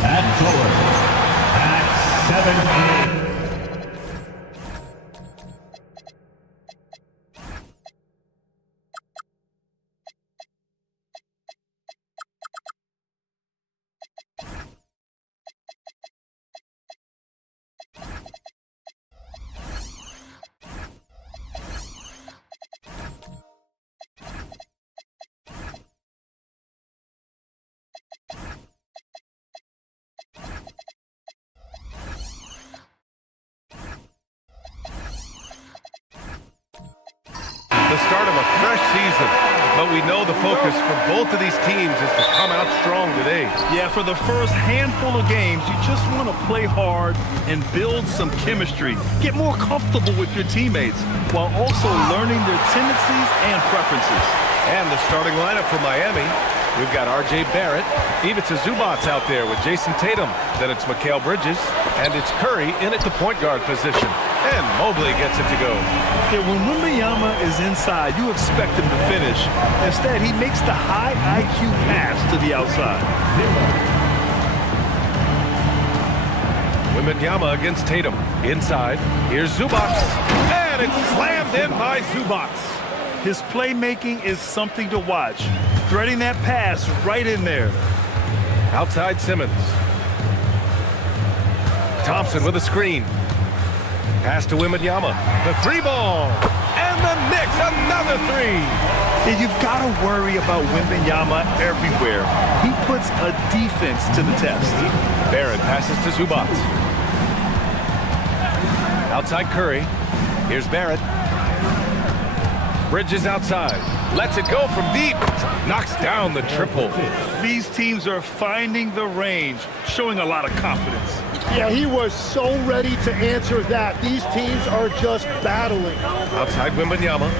At court, at 7-8. The start of a fresh season, but we know the focus for both of these teams is to come out strong today. Yeah, for the first handful of games, you just want to play hard and build some chemistry. Get more comfortable with your teammates while also learning their tendencies and preferences. And the starting lineup for Miami, we've got R.J. Barrett, Ivica Zubac out there with Jason Tatum. Then it's Mikal Bridges, and it's Curry in at the point guard position. And Mobley gets it to go. Yeah, when Wembanyama is inside, you expect him to finish. Instead, he makes the high IQ pass to the outside. Wembanyama against Tatum. Inside, here's Zubac. And it's slammed in by Zubac. His playmaking is something to watch. Threading that pass right in there. Outside Simmons. Thompson with a screen. Pass to Wembanyama. The three ball. And the Knicks, another three. And you've got to worry about Wembanyama everywhere. He puts a defense to the test. Barrett passes to Zubac. Outside Curry. Here's Barrett. Bridges outside. Lets it go from deep. Knocks down the triple. These teams are finding the range, showing a lot of confidence. Yeah, he was so ready to answer that. These teams are just battling. Outside Wembanyama.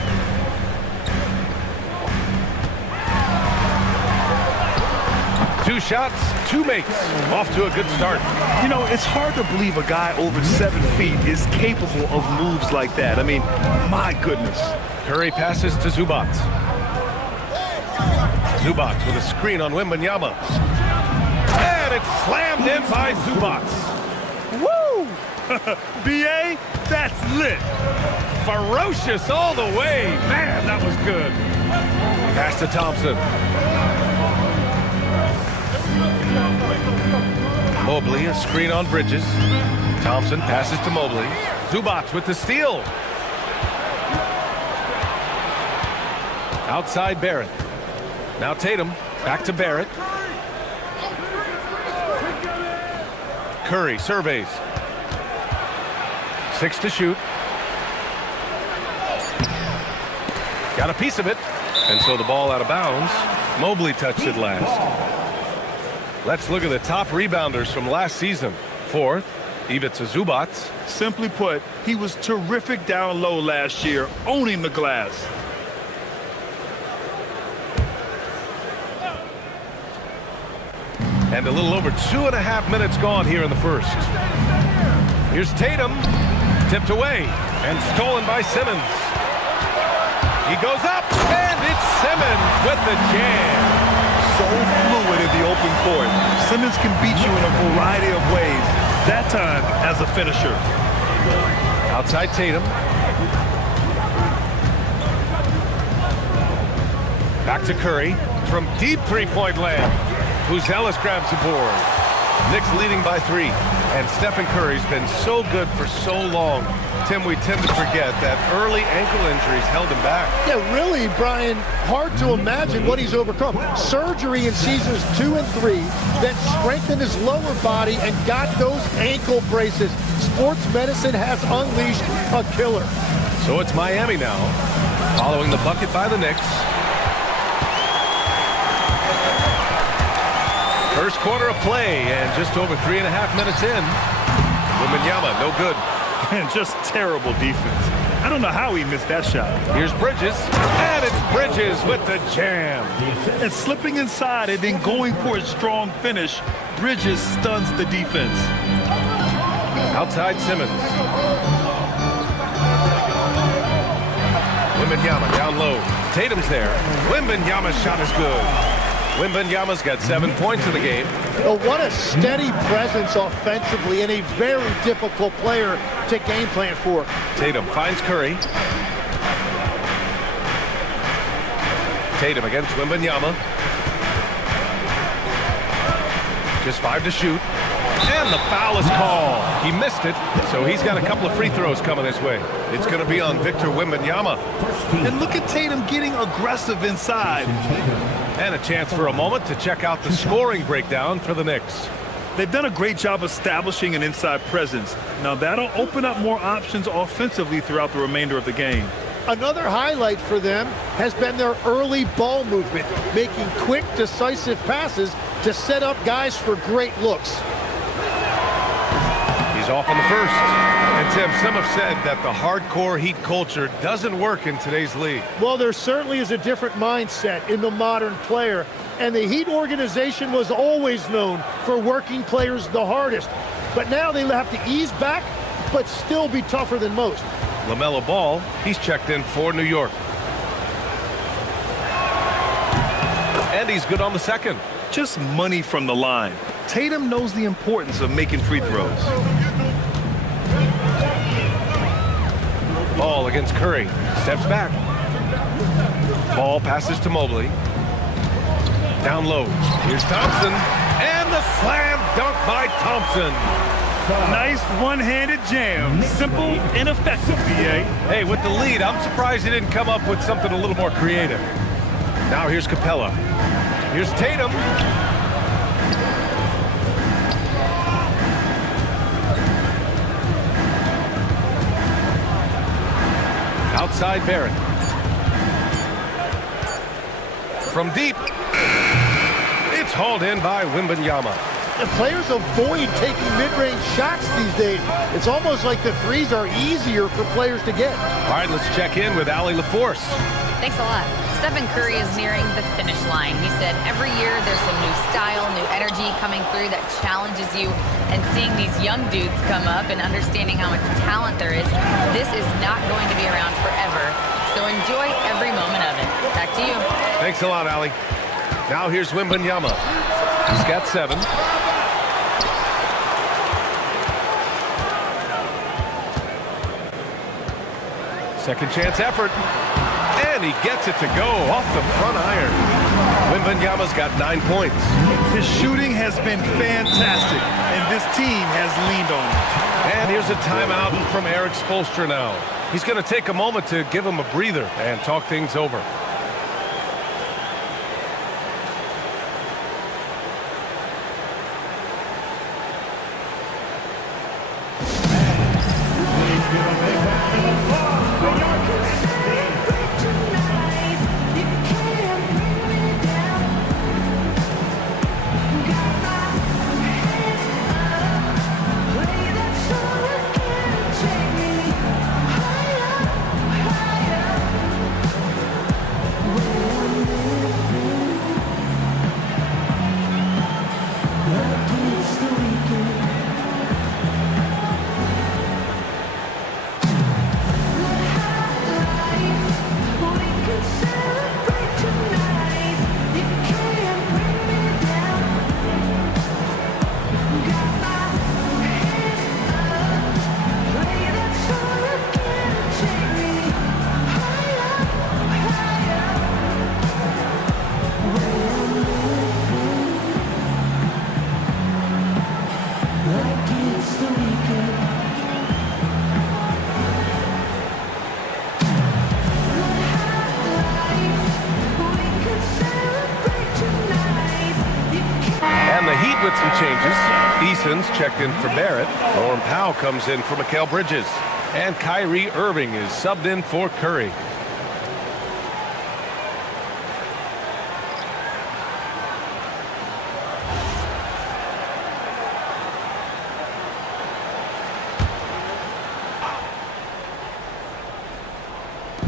Two shots, two makes. Off to a good start. You know, it's hard to believe a guy over 7 feet is capable of moves like that. I mean, my goodness. Curry passes to Zubac. Zubac with a screen on Wembanyama. And it's slammed in by Zubac. Woo! B.A., that's lit. Ferocious all the way. Man, that was good. Pass to Thompson. Mobley, a screen on Bridges. Thompson passes to Mobley. Zubac with the steal. Outside Barrett. Now Tatum, back to Barrett. Curry surveys. 6 to shoot. Got a piece of it. And so the ball out of bounds. Mobley touched it last. Let's look at the top rebounders from last season. 4th, Ivica Zubac. Simply put, he was terrific down low last year, owning the glass. And a little over 2.5 minutes gone here in the first. Here's Tatum. Tipped away and stolen by Simmons. He goes up, and it's Simmons with the jam. So fluid in the open court. Simmons can beat you in a variety of ways. That time as a finisher. Outside Tatum. Back to Curry from deep three-point land. Ellis grabs the board. Knicks leading by 3. And Stephen Curry's been so good for so long. Tim, we tend to forget that early ankle injuries held him back. Yeah, really, Brian, hard to imagine what he's overcome. Surgery in seasons 2 and 3 that strengthened his lower body and got those ankle braces. Sports medicine has unleashed a killer. So it's Miami now, following the bucket by the Knicks. First quarter of play, and just over 3.5 minutes in. Wembanyama, no good. And just terrible defense. I don't know how he missed that shot. Here's Bridges, and it's Bridges with the jam. And slipping inside and then going for a strong finish, Bridges stuns the defense. Outside Simmons. Wembanyama down low. Tatum's there. Wembanyama's shot is good. Wembanyama's got 7 points in the game. Oh, what a steady presence offensively and a very difficult player to game plan for. Tatum finds Curry. Tatum against Wembanyama. Just 5 to shoot. And the foul is called. He missed it, so he's got a couple of free throws coming his way. It's going to be on Victor Wembanyama. And look at Tatum getting aggressive inside. And a chance for a moment to check out the scoring breakdown for the Knicks. They've done a great job establishing an inside presence. Now that'll open up more options offensively throughout the remainder of the game. Another highlight for them has been their early ball movement, making quick, decisive passes to set up guys for great looks. He's off on the first. And Tim, some have said that the hardcore Heat culture doesn't work in today's league. Well, there certainly is a different mindset in the modern player, and the Heat organization was always known for working players the hardest. But now they have to ease back, but still be tougher than most. LaMelo Ball, he's checked in for New York. And he's good on the second. Just money from the line. Tatum knows the importance of making free throws. Ball against Curry. Steps back. Ball passes to Mobley. Down low. Here's Thompson. And the slam dunk by Thompson. Nice one-handed jam. Simple and effective, B.A. Hey, with the lead, I'm surprised he didn't come up with something a little more creative. Now here's Capella. Here's Tatum. Outside Barrett. From deep. It's hauled in by Wembanyama. The players avoid taking mid-range shots these days. It's almost like the threes are easier for players to get. All right, let's check in with Allie LaForce. Thanks a lot. Stephen Curry is nearing the finish line. He said every year there's some new style, new energy coming through that challenges you. And seeing these young dudes come up and understanding how much talent there is, this is not going to be around forever. So enjoy every moment of it. Back to you. Thanks a lot, Allie. Now here's Wembanyama. He's got 7. Second chance effort. And he gets it to go off the front iron. Wembanyama's got 9 points. His shooting has been fantastic, and this team has leaned on it. And here's a timeout from Eric Spoelstra now. He's going to take a moment to give him a breather and talk things over. some changes. Eason's checked in for Barrett. Norm Powell comes in for Mikal Bridges. And Kyrie Irving is subbed in for Curry.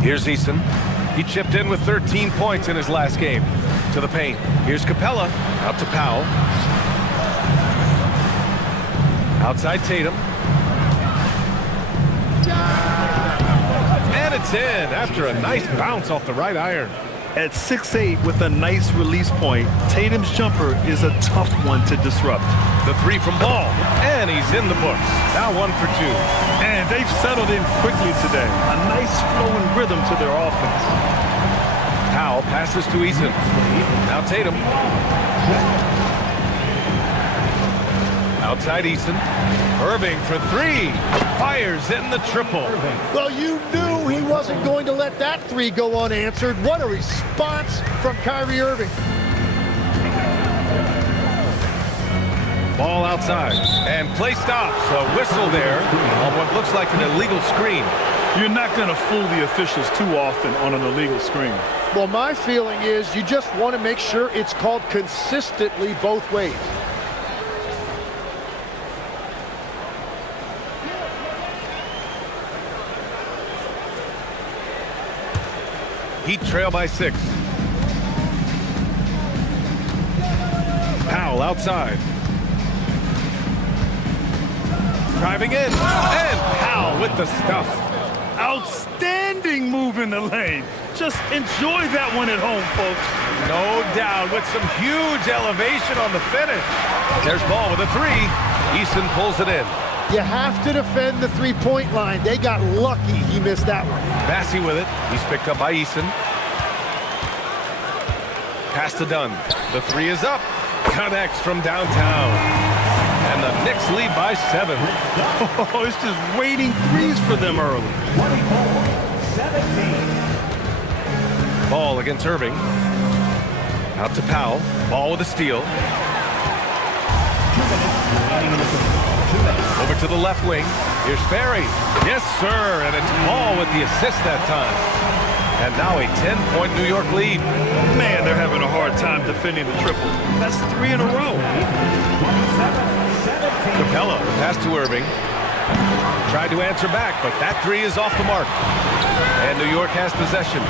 Here's Eason. He chipped in with 13 points in his last game. To the paint. Here's Capella. Out to Powell. Outside Tatum. And it's in after a nice bounce off the right iron. At 6'8" with a nice release point, Tatum's jumper is a tough one to disrupt. The three from Ball. And he's in the books. Now 1 for 2. And they've settled in quickly today. A nice flowing rhythm to their offense. Powell passes to Eason. Now Tatum. Outside Eason. Irving for 3. Fires in the triple. Well, you knew he wasn't going to let that 3 go unanswered. What a response from Kyrie Irving. Ball outside. And play stops. A whistle there on what looks like an illegal screen. You're not going to fool the officials too often on an illegal screen. Well, my feeling is you just want to make sure it's called consistently both ways. Heat trail by 6. Powell outside. Driving in. And Powell with the stuff. Outstanding move in the lane. Just enjoy that one at home, folks. No doubt with some huge elevation on the finish. There's Ball with a 3. Eason pulls it in. You have to defend the three-point line. They got lucky he missed that one. Bassey with it. He's picked up by Eason. Pass to Dunn. The 3 is up. Connects from downtown. And the Knicks lead by 7. Oh, it's just waiting threes for them early. 24-17. Ball against Irving. Out to Powell. Ball with a steal. 2 minutes remaining in the game. 2 minutes. Over to the left wing. Here's Ferry. Yes, sir. And it's Ball with the assist that time. And now a 10-point New York lead. Man, they're having a hard time defending the triple. That's 3 in a row. 27-17. Capella, the pass to Irving. Tried to answer back, but that 3 is off the mark. And New York has possession.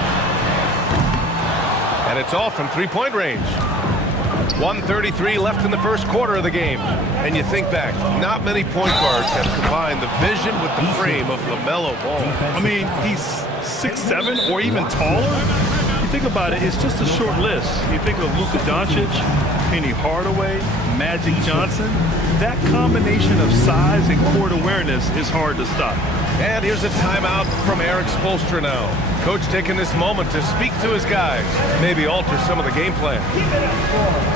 And it's off from three-point range. 1:33 left in the first quarter of the game. And you think back, not many point guards have combined the vision with the frame of LaMelo Ball. I mean, he's 6'7" or even taller. You think about it, it's just a short list. You think of Luka Doncic, Penny Hardaway, Magic Johnson. That combination of size and court awareness is hard to stop. And here's a timeout from Eric Spoelstra now. Coach taking this moment to speak to his guys, maybe alter some of the game plan. Keep it up, 4.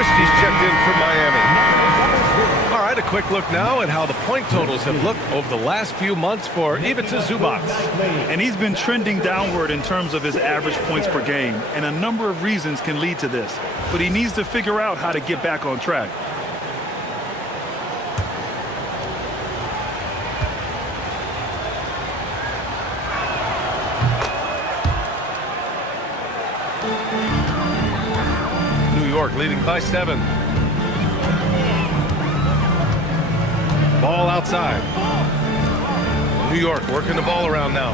Christie's checked in for Miami. All right, a quick look now at how the point totals have looked over the last few months for Ivica Zubac. And he's been trending downward in terms of his average points per game. And a number of reasons can lead to this. But he needs to figure out how to get back on track. York leading by 7. Ball outside. New York working the ball around now.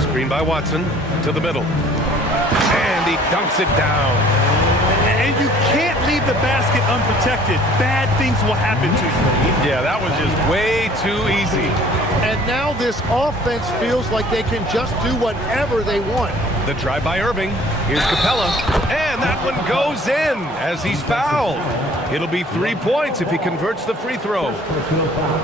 Screen by Watson to the middle. And he dunks it down. And you can't leave the basket unprotected. Bad things will happen to you. Yeah, that was just way too easy. And now this offense feels like they can just do whatever they want. The drive by Irving. Here's Capella. And that one goes in as he's fouled. It'll be 3 points if he converts the free throw.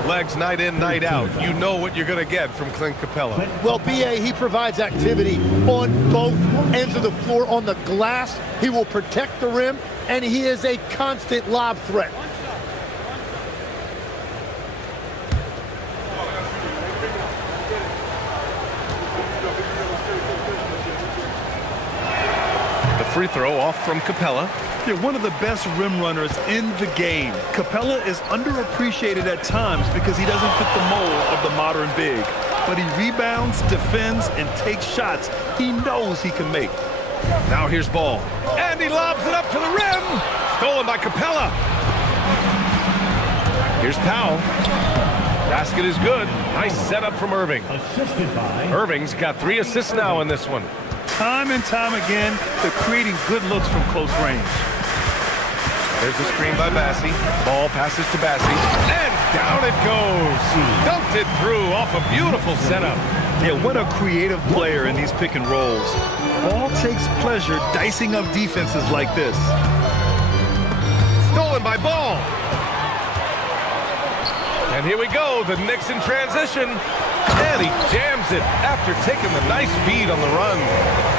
Legs night in, night out. You know what you're going to get from Clint Capella. Well, B.A., he provides activity on both ends of the floor. On the glass, he will protect the rim, and he is a constant lob threat. Free throw off from Capella. They're one of the best rim runners in the game. Capella is underappreciated at times because he doesn't fit the mold of the modern big. But he rebounds, defends, and takes shots he knows he can make. Now here's Ball. And he lobs it up to the rim. Stolen by Capella. Here's Powell. Basket is good. Nice setup from Irving. Assisted by Irving's got 3 assists now in this one. Time and time again, they're creating good looks from close range. There's the screen by Bassie. Ball passes to Bassie. And down it goes. Dumped it through off a beautiful setup. Yeah, what a creative player in these pick and rolls. Ball takes pleasure dicing up defenses like this. Stolen by Ball. And here we go, the Knicks in transition. And he jams it after taking the nice feed on the run.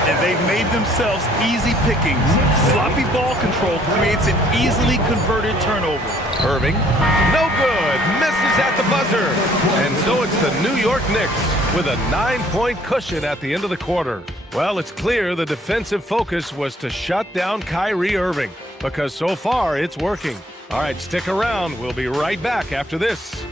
And they've made themselves easy pickings. Sloppy ball control creates an easily converted turnover. Irving, no good, misses at the buzzer. And so it's the New York Knicks with a 9-point cushion at the end of the quarter. Well, it's clear the defensive focus was to shut down Kyrie Irving, because so far it's working. All right, stick around. We'll be right back after this.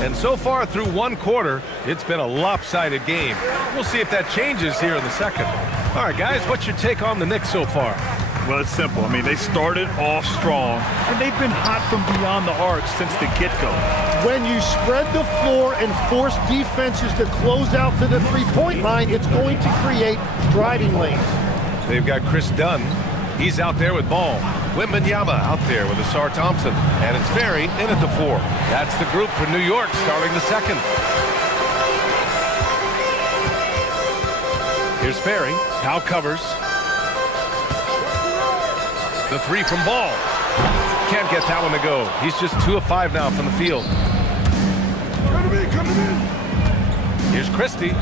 And so far through one quarter, it's been a lopsided game. We'll see if that changes here in the second. All right, guys, what's your take on the Knicks so far? Well, it's simple. I mean, they started off strong, and they've been hot from beyond the arc since the get-go. When you spread the floor and force defenses to close out to the three-point line, it's going to create driving lanes. They've got Chris Dunn. He's out there with Ball. Wembanyama out there with Asar Thompson. And it's Ferry in at the 4. That's the group for New York starting the second. Here's Ferry. Powell covers. The 3 from Ball. Can't get that one to go. He's just 2 of 5 now from the field. Here's Christie.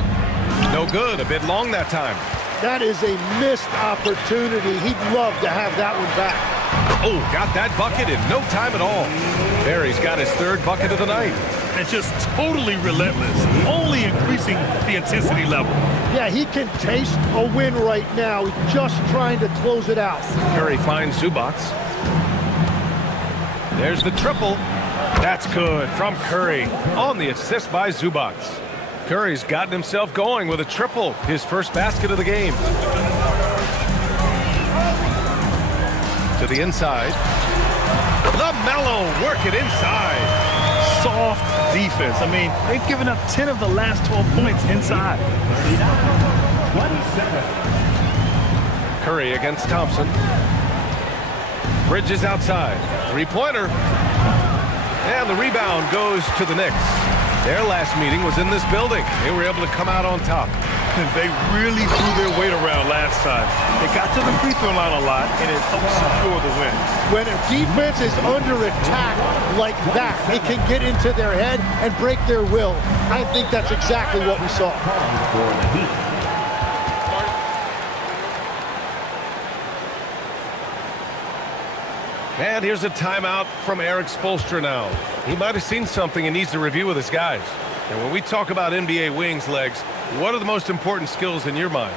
No good. A bit long that time. That is a missed opportunity. He'd love to have that one back. Oh, got that bucket in no time at all. Ferry's got his 3rd bucket of the night. And just totally relentless, only increasing the intensity level. Yeah, he can taste a win right now. He's just trying to close it out. Curry finds Zubac. There's the triple. That's good from Curry on the assist by Zubac. Curry's gotten himself going with a triple, his first basket of the game. To the inside. LaMelo work it inside. Soft defense. I mean, they've given up 10 of the last 12 points inside. 27. Curry against Thompson. Bridges outside. 3-pointer. And the rebound goes to the Knicks. Their last meeting was in this building. They were able to come out on top. And they really threw their weight around last time. They got to the free throw line a lot, and it helped secure the win. When a defense is under attack like that, it can get into their head and break their will. I think that's exactly what we saw. For the Heat. And here's a timeout from Eric Spoelstra now. He might have seen something and needs to review with his guys. And when we talk about NBA wings, Legs, what are the most important skills in your mind?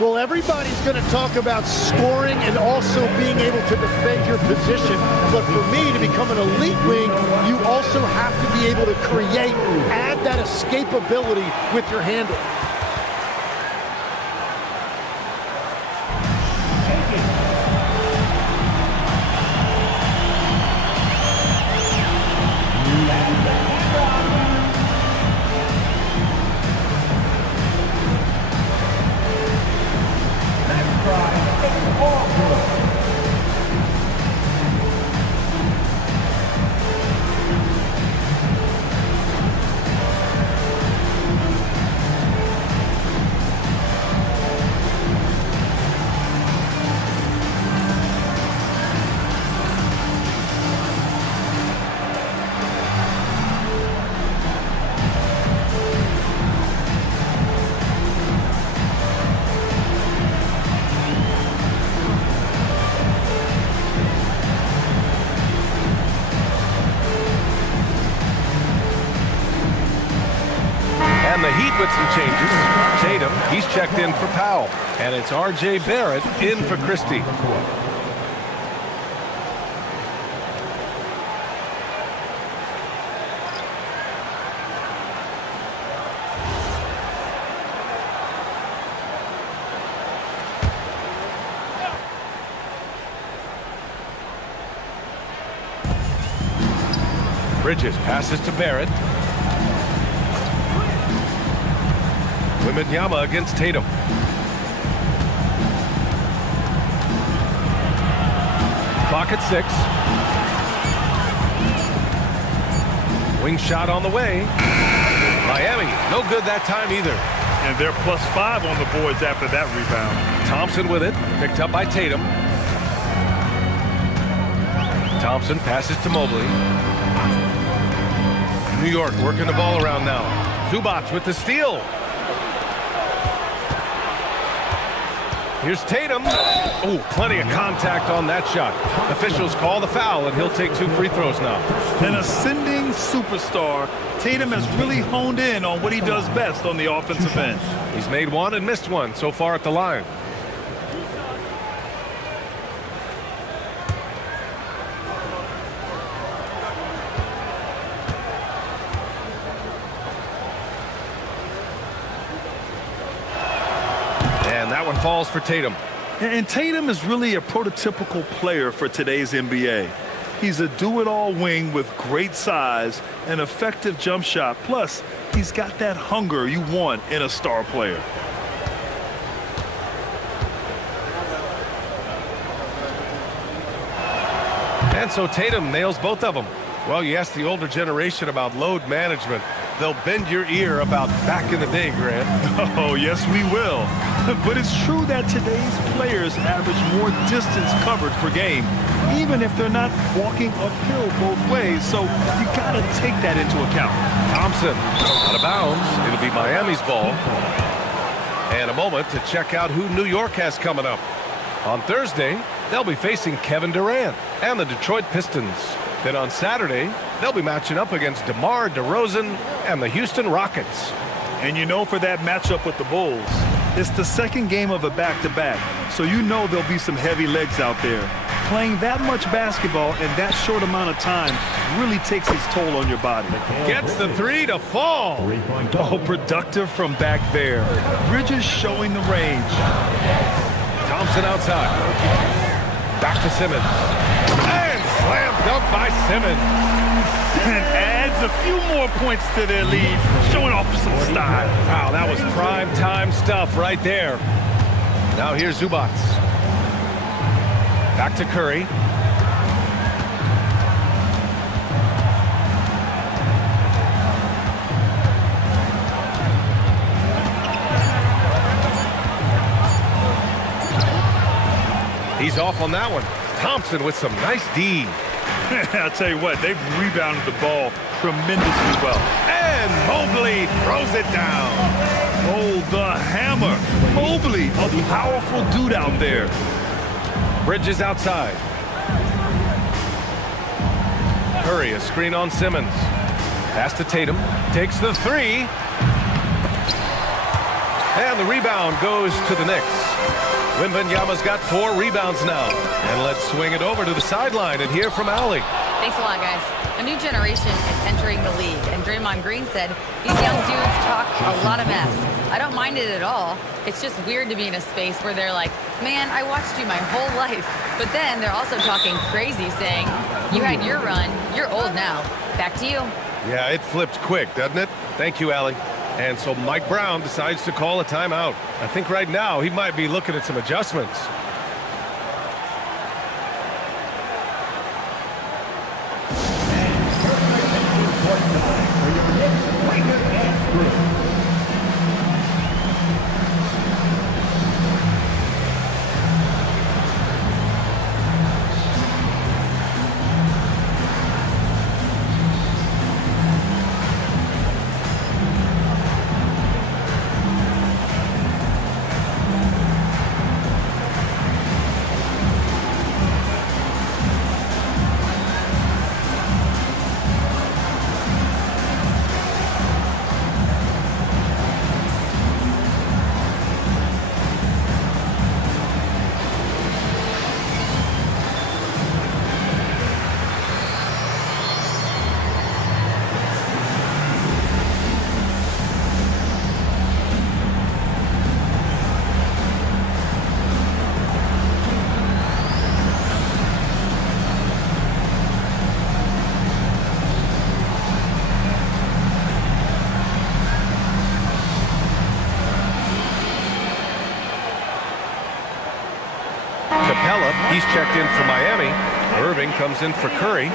Well, everybody's going to talk about scoring and also being able to defend your position. But for me, to become an elite wing, you also have to be able to create, add that escapability with your handle. And the Heat with some changes. Tatum, he's checked in for Powell. And it's R.J. Barrett in for Christie. Bridges passes to Barrett. Wembanyama against Tatum. Clock at 6. Wing shot on the way. Miami, no good that time either. And they're +5 on the boards after that rebound. Thompson with it, picked up by Tatum. Thompson passes to Mobley. New York working the ball around now. Zubac with the steal. Here's Tatum. Oh, plenty of contact on that shot. Officials call the foul, and he'll take 2 free throws now. An ascending superstar, Tatum has really honed in on what he does best on the offensive end. He's made 1 and missed 1 so far at the line. And that one falls for Tatum. And Tatum is really a prototypical player for today's NBA. He's a do-it-all wing with great size, an effective jump shot. Plus, he's got that hunger you want in a star player. And so Tatum nails both of them. Well, you ask the older generation about load management. They'll bend your ear about back in the day, Grant. Oh, yes, we will. But it's true that today's players average more distance covered per game, even if they're not walking uphill both ways. So you got to take that into account. Thompson out of bounds. It'll be Miami's ball. And a moment to check out who New York has coming up. On Thursday, they'll be facing Kevin Durant and the Detroit Pistons. Then on Saturday, they'll be matching up against DeMar DeRozan and the Houston Rockets. And you know, for that matchup with the Bulls, it's the second game of a back-to-back. So you know there'll be some heavy legs out there. Playing that much basketball in that short amount of time really takes its toll on your body. Gets the 3 to fall. Oh, productive from back there. Bridges showing the range. Thompson outside. Back to Simmons. And slam dunk by Simmons. And adds a few more points to their lead, showing off some style. Wow, that was prime time stuff right there. Now here's Zubac. Back to Curry. He's off on that one. Thompson with some nice D. I'll tell you what, they've rebounded the ball tremendously well. And Mobley throws it down. Oh, the hammer. Mobley, a powerful dude out there. Bridges outside. Curry, a screen on Simmons. Pass to Tatum. Takes the 3. And the rebound goes to the Knicks. Wembanyama's got 4 rebounds now. And let's swing it over to the sideline and hear from Allie. Thanks a lot, guys. A new generation is entering the league, and Draymond Green said these young dudes talk a lot of mess. I don't mind it at all. It's just weird to be in a space where they're like, man, I watched you my whole life. But then they're also talking crazy, saying, you had your run, you're old now. Back to you. Yeah, it flipped quick, doesn't it? Thank you, Allie. And so Mike Brown decides to call a timeout. I think right now he might be looking at some adjustments. Capella, he's checked in for Miami. Irving comes in for Curry.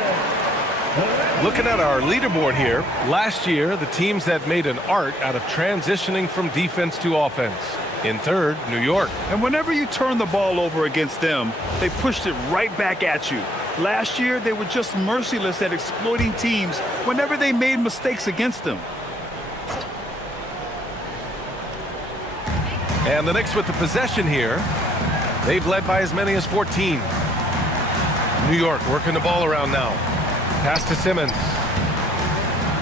Looking at our leaderboard here, last year, the teams that made an art out of transitioning from defense to offense. In third, New York. And whenever you turn the ball over against them, they pushed it right back at you. Last year, they were just merciless at exploiting teams whenever they made mistakes against them. And the Knicks with the possession here. They've led by as many as 14. New York working the ball around now. Pass to Simmons.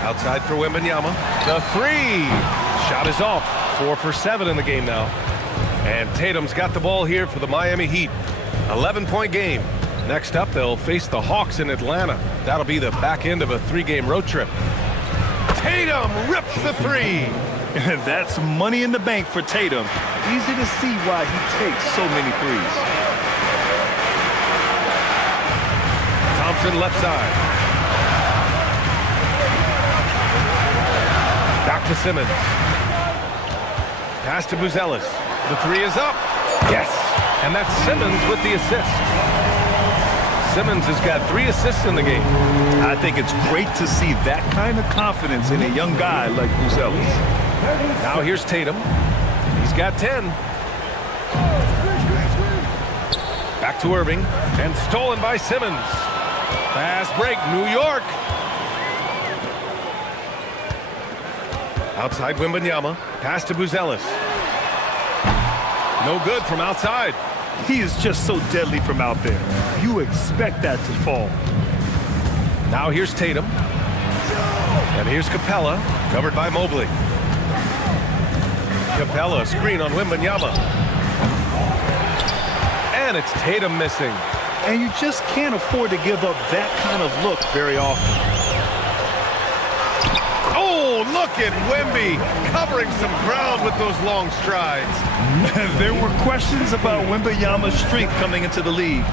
Outside for Wembanyama. The 3. Shot is off. 4 for 7 in the game now. And Tatum's got the ball here for the Miami Heat. 11-point game. Next up, they'll face the Hawks in Atlanta. That'll be the back end of a 3-game road trip. Tatum rips the 3. That's money in the bank for Tatum. Easy to see why he takes so many threes. Thompson left side. Back to Simmons. Pass to Buzelis. The 3 is up. Yes. And that's Simmons with the assist. Simmons has got 3 assists in the game. I think it's great to see that kind of confidence in a young guy like Buzelis. Now here's Tatum. He's got 10. Back to Irving. And stolen by Simmons. Fast break, New York. Outside Wembanyama. Pass to Buzelis. No good from outside. He is just so deadly from out there. You expect that to fall. Now here's Tatum. And here's Capella, covered by Mobley. Capella, screen on Wembanyama. And it's Tatum missing. And you just can't afford to give up that kind of look very often. Oh, look at Wemby covering some ground with those long strides. There were questions about Wembanyama's strength coming into the league.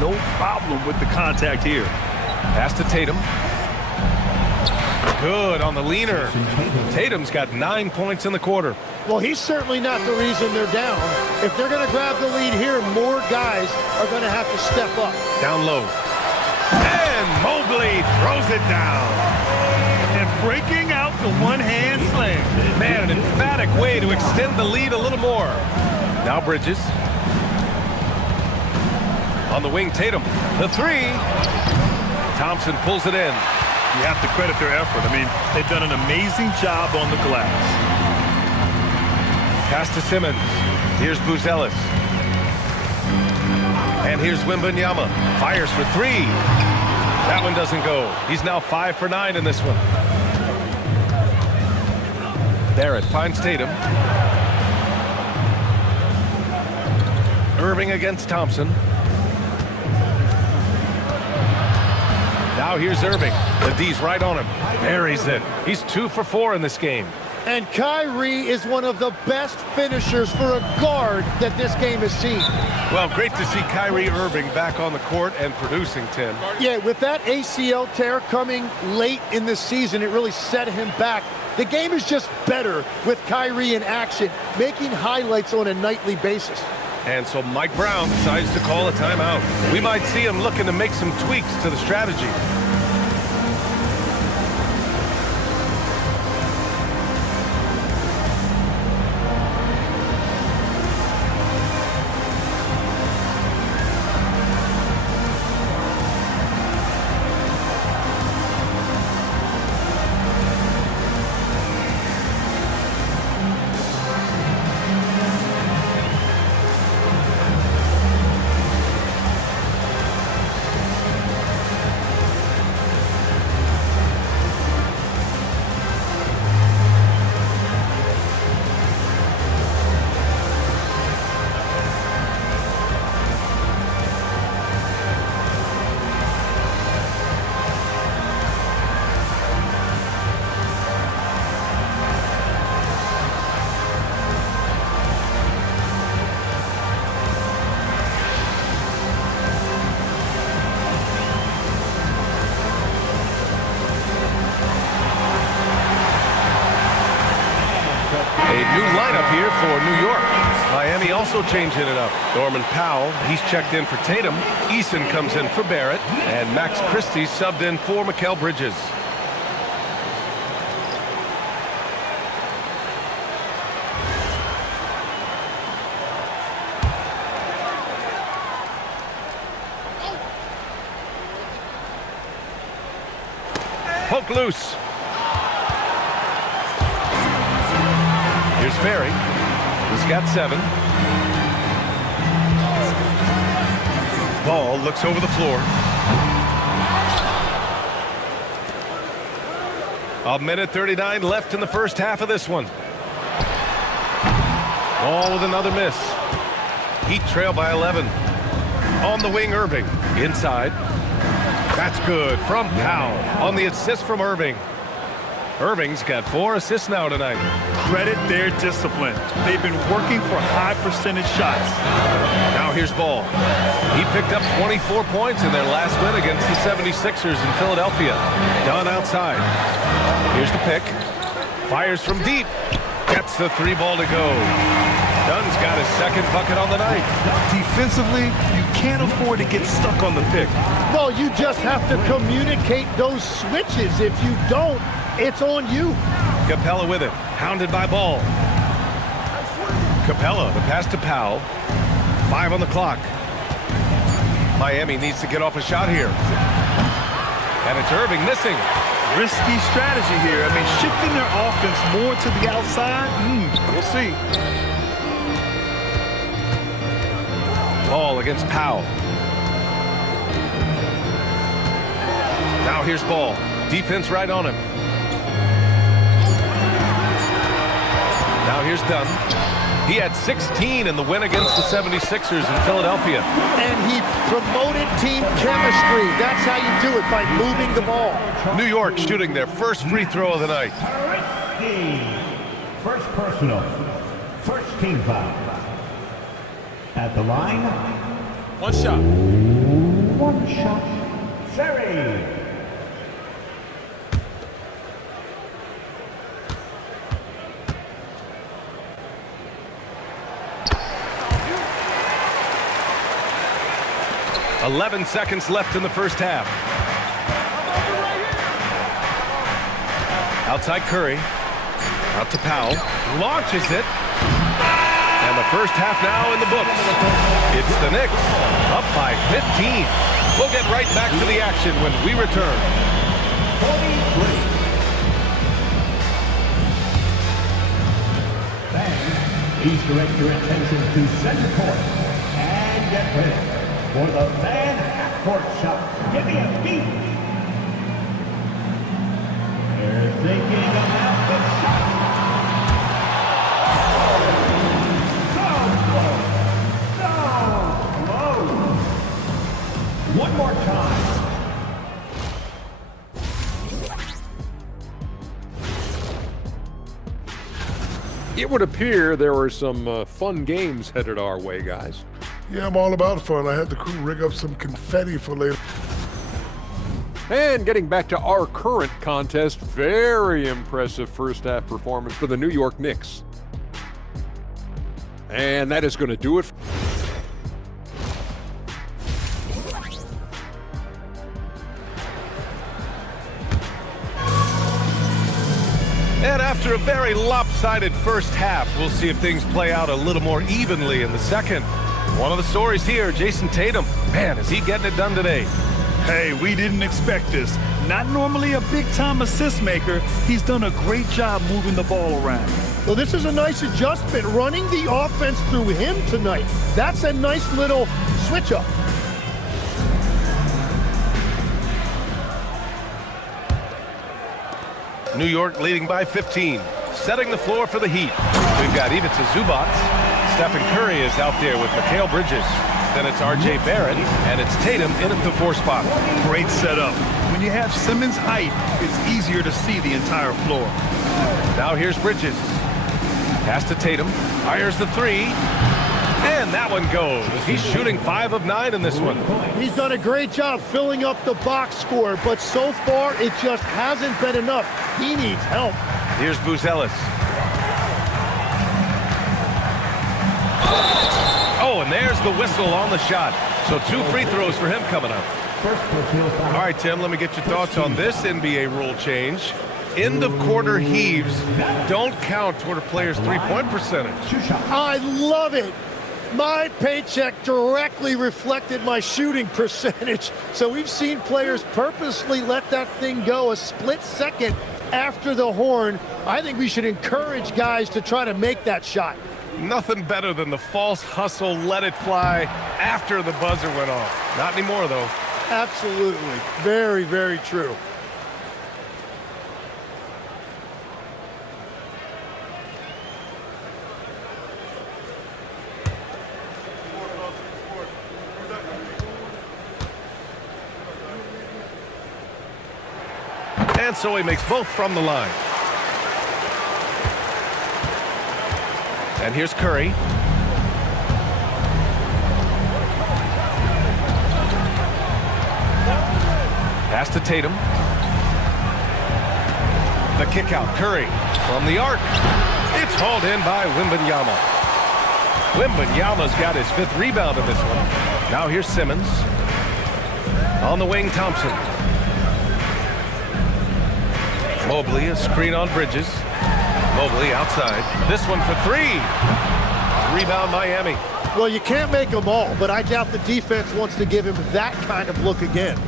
No problem with the contact here. Pass to Tatum. Good on the leaner. Tatum's got 9 points in the quarter. Well, he's certainly not the reason they're down. If they're going to grab the lead here, more guys are going to have to step up. Down low. And Mobley throws it down. And breaking out the one-hand slam. Man, an emphatic way to extend the lead a little more. Now Bridges. On the wing, Tatum. The 3. Thompson pulls it in. You have to credit their effort. I mean, they've done an amazing job on the glass. Pass to Simmons. Here's Buzelis. And here's Wembanyama. Fires for 3. That one doesn't go. He's now 5 for 9 in this one. Barrett finds Tatum. Irving against Thompson. Now here's Irving. The D's right on him. Buries it. He's 2 for 4 in this game. And Kyrie is one of the best finishers for a guard that this game has seen. Well, great to see Kyrie Irving back on the court and producing, Tim. Yeah, with that ACL tear coming late in the season, it really set him back. The game is just better with Kyrie in action, making highlights on a nightly basis. And so Mike Brown decides to call a timeout. We might see him looking to make some tweaks to the strategy. New lineup here for New York. Miami also changing it up. Norman Powell, he's checked in for Tatum. Eason comes in for Barrett. And Max Christie subbed in for Mikal Bridges. Poke loose. Here's Ferry. He's got 7. Ball looks over the floor. A minute 39 left in the first half of this one. Ball with another miss. Heat trail by 11. On the wing, Irving. Inside. That's good from Powell on the assist from Irving. Irving's got 4 assists now tonight. Credit their discipline. They've been working for high percentage shots. Now here's Ball. He picked up 24 points in their last win against the 76ers in Philadelphia. Dunn outside. Here's the pick. Fires from deep. Gets the 3 ball to go. Dunn's got his second bucket on the night. Defensively, you can't afford to get stuck on the pick. No, you just have to communicate those switches. If you don't, it's on you. Capella with it. Hounded by Ball. Capella, the pass to Powell. 5 on the clock. Miami needs to get off a shot here. And it's Irving missing. Risky strategy here. I mean, shifting their offense more to the outside. We'll see. Ball against Powell. Now here's Ball. Defense right on him. Now here's Dunn. He had 16 in the win against the 76ers in Philadelphia. And he promoted team chemistry. That's how you do it, by moving the ball. New York shooting their first free throw of the night. First personal. First team foul. At the line. 1 shot. 1 shot. Ferry. "11 seconds left in the first half. Outside Curry. Out to Powell. Launches it. And the first half now in the books. It's the Knicks up by 15. We'll get right back to the action when we return. 43. Fans, please direct your attention to center court. And get ready for the fan half-court shot. Give me a beat. They're thinking about the shot. So close. So It would appear there were some fun games headed our way, guys. Yeah, I'm all about fun. I had the crew rig up some confetti for later. And getting back to our current contest, very impressive first half performance for the New York Knicks. And that is going to do it. And after a very lopsided first half, we'll see if things play out a little more evenly in the second. One of the stories here, Jason Tatum. Man, is he getting it done today? Hey, we didn't expect this. Not normally a big-time assist maker, he's done a great job moving the ball around. Well, this is a nice adjustment, running the offense through him tonight. That's a nice little switch-up. New York leading by 15, setting the floor for the Heat. We've got Ivica Zubac. Stephen Curry is out there with Mikal Bridges. Then it's R.J. Barrett, and it's Tatum in at the 4 spot. Great setup. When you have Simmons' height, it's easier to see the entire floor. Now here's Bridges. Pass to Tatum. Fires the 3. And that one goes. He's shooting 5 of 9 in this one. He's done a great job filling up the box score, but so far it just hasn't been enough. He needs help. Here's Buzelis. Oh, and there's the whistle on the shot. So 2 free throws for him coming up. All right, Tim, let me get your thoughts on this NBA rule change. End of quarter heaves don't count toward a player's three-point percentage. I love it. My paycheck directly reflected my shooting percentage. So we've seen players purposely let that thing go a split second after the horn. I think we should encourage guys to try to make that shot. Nothing better than the false hustle, let it fly after the buzzer went off. Not anymore, though. Absolutely. Very, very true. And so he makes both from the line. And here's Curry. Pass to Tatum. The kick out. Curry from the arc. It's hauled in by Wembanyama. Wembanyama's got his 5th rebound in this one. Now here's Simmons. On the wing, Thompson. Mobley, a screen on Bridges. Mobley outside. This one for 3. Rebound Miami. Well, you can't make them all, but I doubt the defense wants to give him that kind of look again.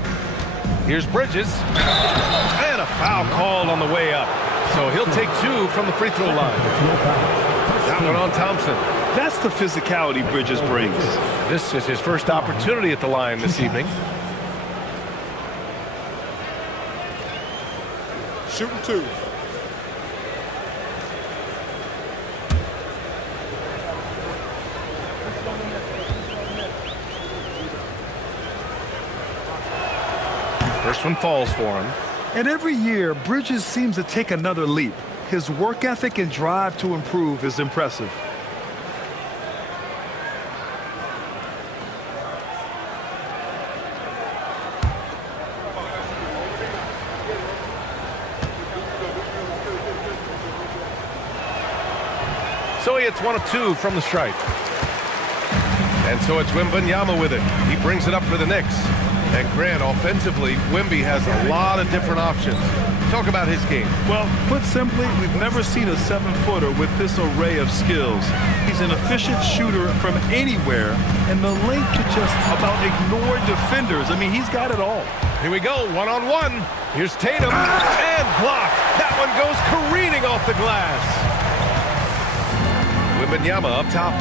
Here's Bridges. And a foul called on the way up. So he'll take 2 from the free throw line. That one on Thompson. That's the physicality Bridges brings. This is his first opportunity at the line this evening. Shooting 2. First one falls for him. And every year, Bridges seems to take another leap. His work ethic and drive to improve is impressive. So he hits 1 of 2 from the stripe. And so it's Wembanyama with it. He brings it up for the Knicks. And Grant, offensively, Wemby has a lot of different options. Talk about his game. Well, put simply, we've never seen a 7-footer with this array of skills. He's an efficient shooter from anywhere, and the link to just about ignore defenders. I mean, he's got it all. Here we go, 1-on-1. Here's Tatum, and blocked. That one goes careening off the glass. Wembanyama up top.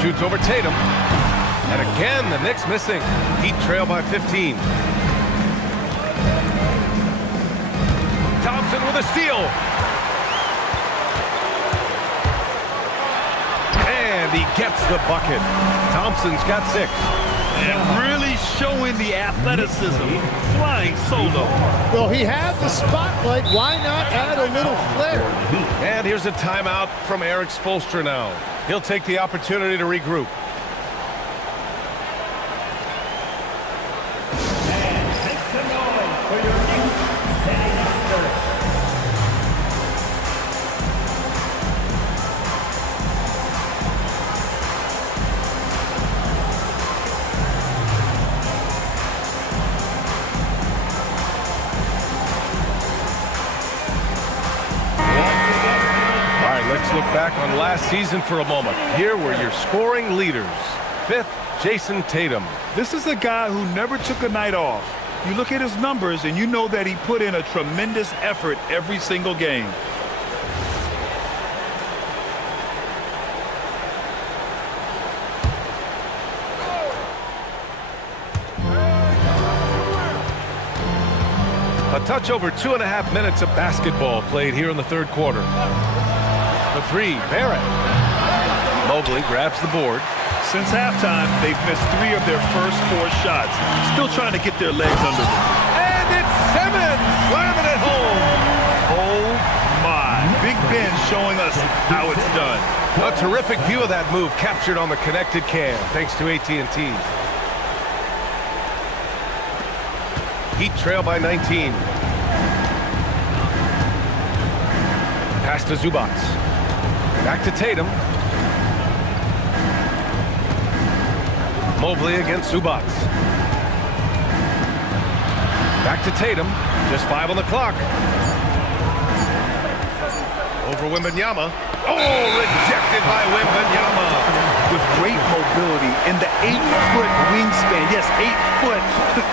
Shoots over Tatum. And again, the Knicks missing. Heat trail by 15. Thompson with a steal. And he gets the bucket. Thompson's got 6. And really showing the athleticism, flying solo. Well, he had the spotlight. Why not add a little flair? And here's a timeout from Eric Spoelstra now. He'll take the opportunity to regroup. And make some noise for your new setting after. Let's look back on last season for a moment. Here were your scoring leaders. 5th, Jayson Tatum. This is a guy who never took a night off. You look at his numbers and you know that he put in a tremendous effort every single game. A touch over 2.5 minutes of basketball played here in the third quarter. The three, Barrett. Mobley grabs the board. Since halftime, they've missed 3 of their first 4 shots. Still trying to get their legs under them. And it's Simmons slamming it home. Oh my. Big Ben showing us how it's done. A terrific view of that move captured on the connected cam thanks to AT&T. Heat trail by 19. Pass to Zubac. Back to Tatum. Mobley against Zubac. Back to Tatum. Just 5 on the clock. Over Wembanyama. Oh, rejected by Wembanyama. With great mobility in the 8-foot wingspan. Yes, 8 foot.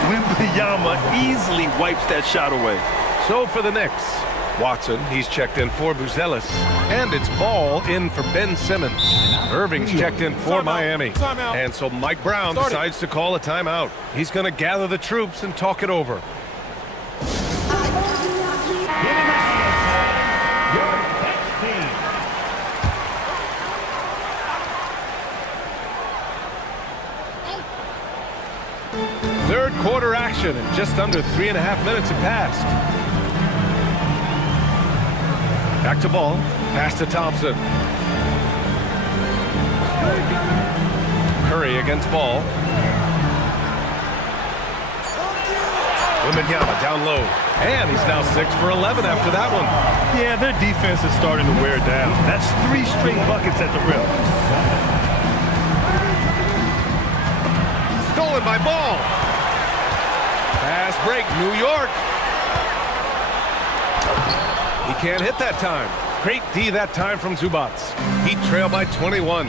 Wembanyama easily wipes that shot away. So for the Knicks, Watson, he's checked in for Buzelis. And it's Ball in for Ben Simmons. Irving's checked in for Miami. And so Mike Brown decides to call a timeout. He's going to gather the troops and talk it over. Third quarter action, and just under 3.5 minutes have passed. Back to Ball, pass to Thompson. Curry against Ball. Wembanyama down low, and he's now 6 for 11 after that one. Yeah, their defense is starting to wear down. That's 3 straight buckets at the rim. Stolen by Ball. Fast break, New York. He can't hit that time. Great D that time from Zubac. Heat trail by 21.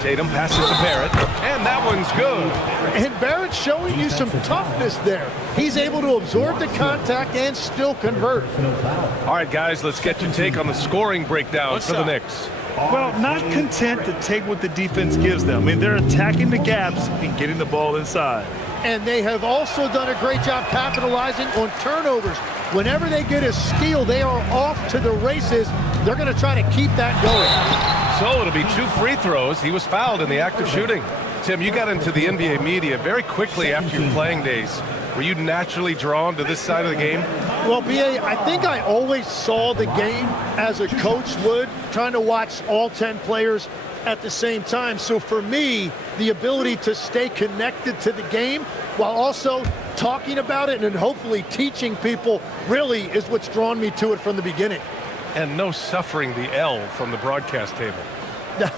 Tatum passes to Barrett, and that one's good. And Barrett showing you some toughness there. He's able to absorb the contact and still convert. All right, guys, let's get your take on the scoring breakdown for the Knicks. Well, not content to take what the defense gives them. I mean, they're attacking the gaps and getting the ball inside. And they have also done a great job capitalizing on turnovers. Whenever they get a steal, they are off to the races. They're going to try to keep that going. So it'll be 2 free throws. He was fouled in the act of shooting. Tim, you got into the NBA media very quickly after your playing days. Were you naturally drawn to this side of the game? Well, B.A., I think I always saw the game as a coach would, trying to watch all 10 players at the same time. So for me, the ability to stay connected to the game while also talking about it and hopefully teaching people really is what's drawn me to it from the beginning. And no suffering the L from the broadcast table.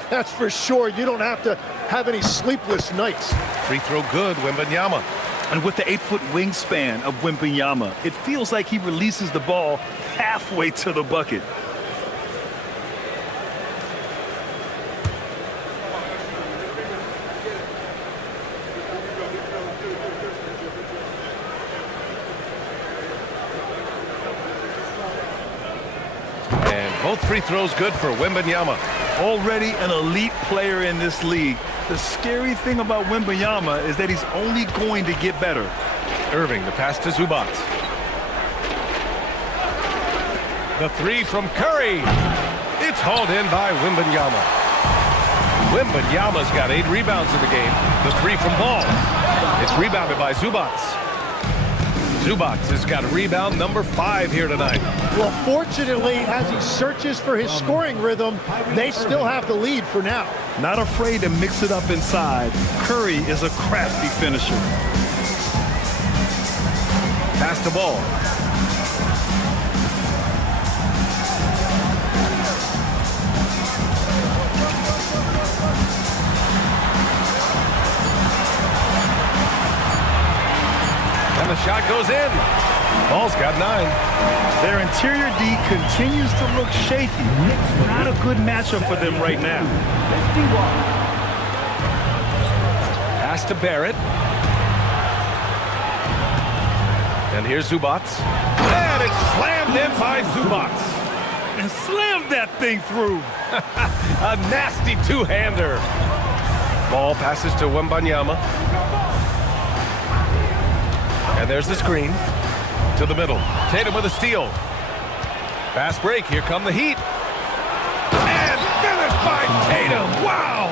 That's for sure. You don't have to have any sleepless nights. Free throw good, Wembanyama. And with the 8-foot wingspan of Wembanyama, it feels like he releases the ball halfway to the bucket. Both free throws good for Wembanyama. Already an elite player in this league. The scary thing about Wembanyama is that he's only going to get better. Irving, the pass to Zubac. The 3 from Curry. It's hauled in by Wembanyama. Wembanyama's got 8 rebounds in the game. The 3 from Ball. It's rebounded by Zubac. Zubac has got rebound number 5 here tonight. Well, fortunately, as he searches for his scoring rhythm, they still have the lead for now. Not afraid to mix it up inside. Curry is a crafty finisher. Pass the ball. And the shot goes in. Ball's got 9. Their interior D continues to look shaky. Not a good matchup for them right now. Pass to Barrett. And here's Zubac. And it's slammed in by Zubac. And slammed that thing through. A nasty two-hander. Ball passes to Wembanyama. And there's the screen. To the middle. Tatum with a steal. Fast break. Here come the Heat. And finished by Tatum. Wow!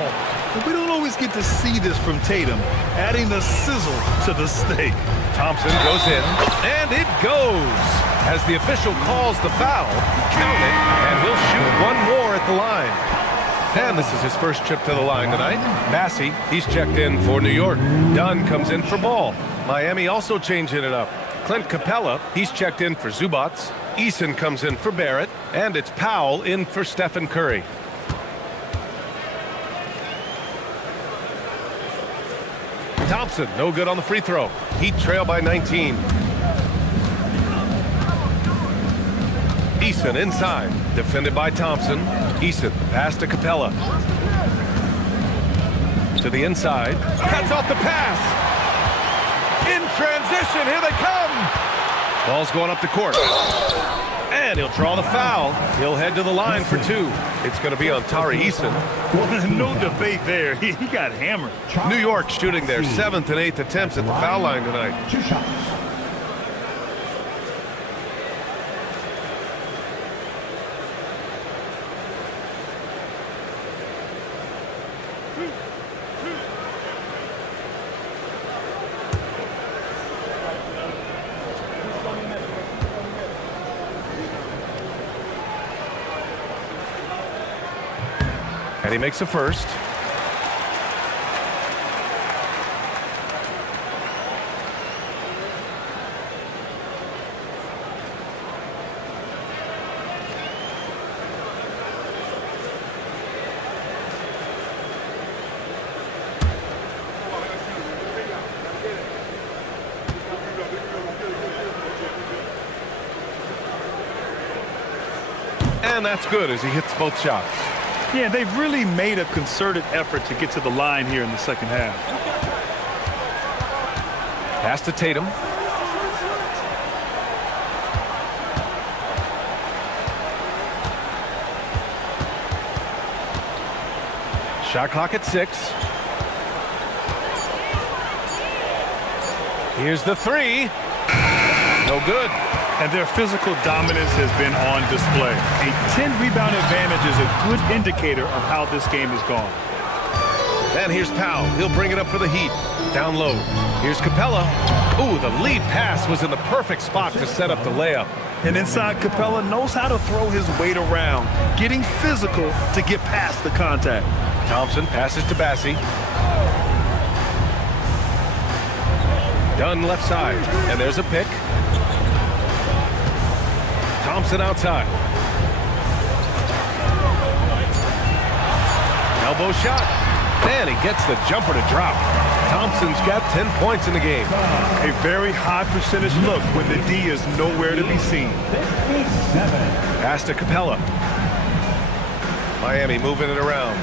We don't always get to see this from Tatum, adding the sizzle to the steak. Thompson goes in, and it goes. As the official calls the foul, count it, and he'll shoot one more at the line. And this is his first trip to the line tonight. Massey, he's checked in for New York. Dunn comes in for Ball. Miami also changing it up. Clint Capella, he's checked in for Zubac. Eason comes in for Barrett, and it's Powell in for Stephen Curry. Thompson, no good on the free throw. Heat trail by 19. Eason inside, defended by Thompson. Eason, pass to Capella. To the inside, cuts off the pass. In transition, here they come. Ball's going up the court. And he'll draw the foul. He'll head to the line for 2. It's going to be on Tari Eason. No debate there. He got hammered. New York shooting their 7th and 8th attempts at the foul line tonight. 2 shots. And he makes a first. And that's good as he hits both shots. Yeah, they've really made a concerted effort to get to the line here in the second half. Pass to Tatum. Shot clock at 6. Here's the 3. No good. And their physical dominance has been on display. A 10-rebound advantage is a good indicator of how this game has gone. And here's Powell. He'll bring it up for the Heat. Down low. Here's Capella. Ooh, the lead pass was in the perfect spot to set up the layup. And inside, Capella knows how to throw his weight around, getting physical to get past the contact. Thompson passes to Bassey. Dunn left side. And there's a pick. Thompson outside. Elbow shot. And he gets the jumper to drop. Thompson's got 10 points in the game. A very high percentage look when the D is nowhere to be seen. 57. Pass to Capella. Miami moving it around.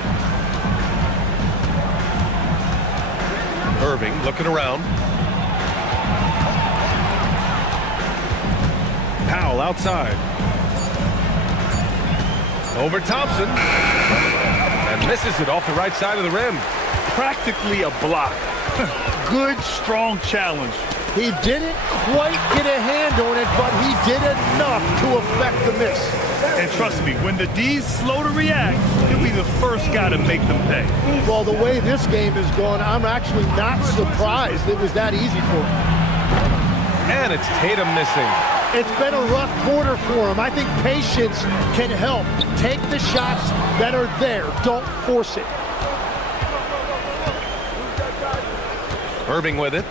Irving looking around. Powell outside. Over Thompson. And misses it off the right side of the rim. Practically a block. Good, strong challenge. He didn't quite get a hand on it, but he did enough to affect the miss. And trust me, when the D's slow to react, he'll be the first guy to make them pay. Well, the way this game is going, I'm actually not surprised it was that easy for him. And it's Tatum missing. It's been a rough quarter for him. I think patience can help. Take the shots that are there. Don't force it. Irving with it.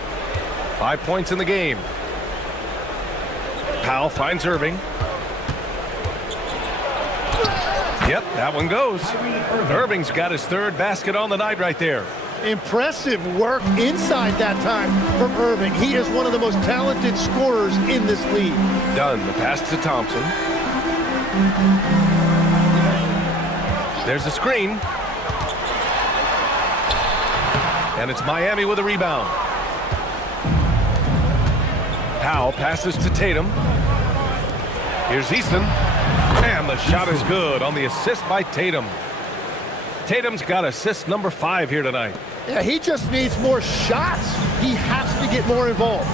5 points in the game. Powell finds Irving. Yep, that one goes. Irving's got his third basket on the night right there. Impressive work inside that time from Irving. He is one of the most talented scorers in this league. Dunn, the pass to Thompson. There's a screen. And it's Miami with a rebound. Powell passes to Tatum. Here's Easton. And the shot is good on the assist by Tatum. Tatum's got assist number 5 here tonight. Yeah, he just needs more shots. He has to get more involved.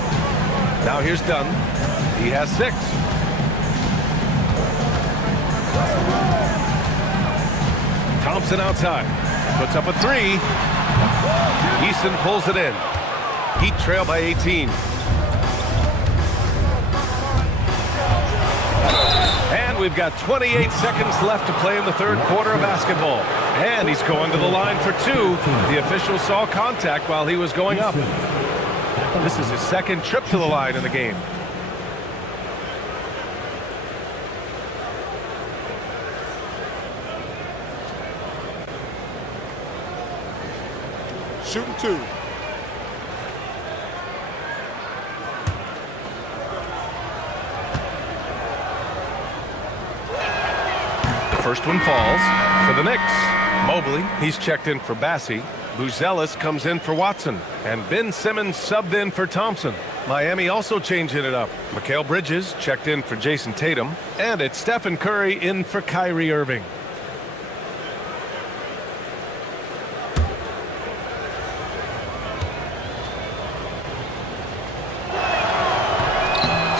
Now here's Dunn. He has 6. Thompson outside. Puts up a 3. Easton pulls it in. Heat trail by 18. And we've got 28 seconds left to play in the third quarter of basketball. And he's going to the line for 2. The official saw contact while he was going up. This is his second trip to the line in the game. Shooting 2. First one falls for the Knicks. Mobley, he's checked in for Bassie. Buzelis comes in for Watson. And Ben Simmons subbed in for Thompson. Miami also changing it up. Mikal Bridges checked in for Jason Tatum. And it's Stephen Curry in for Kyrie Irving.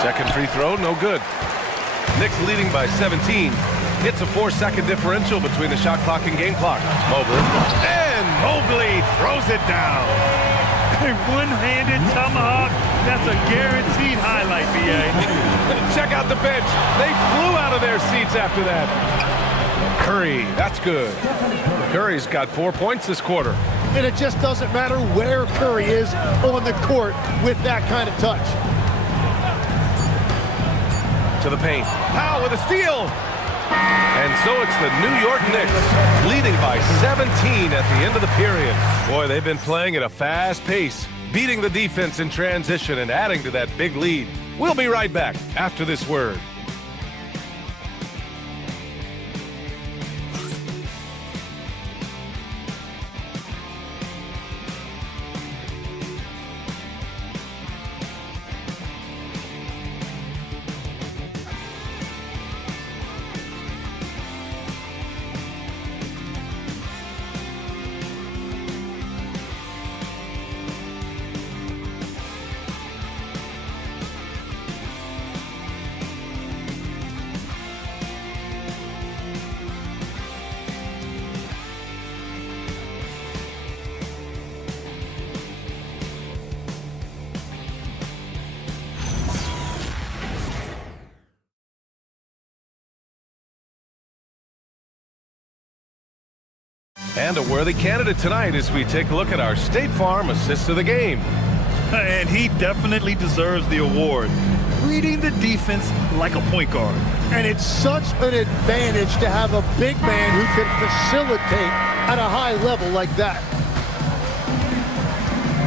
Second free throw, no good. Knicks leading by 17. It's a 4-second differential between the shot clock and game clock. Mobley. And Mobley throws it down. A one-handed tomahawk. That's a guaranteed highlight, B.A. Check out the bench. They flew out of their seats after that. Curry, that's good. Curry's got 4 points this quarter. And it just doesn't matter where Curry is on the court with that kind of touch. To the paint. Powell with a steal. And so it's the New York Knicks leading by 17 at the end of the period. Boy, they've been playing at a fast pace, beating the defense in transition and adding to that big lead. We'll be right back after this word. And a worthy candidate tonight as we take a look at our State Farm assist of the game. And he definitely deserves the award. Reading the defense like a point guard. And it's such an advantage to have a big man who can facilitate at a high level like that.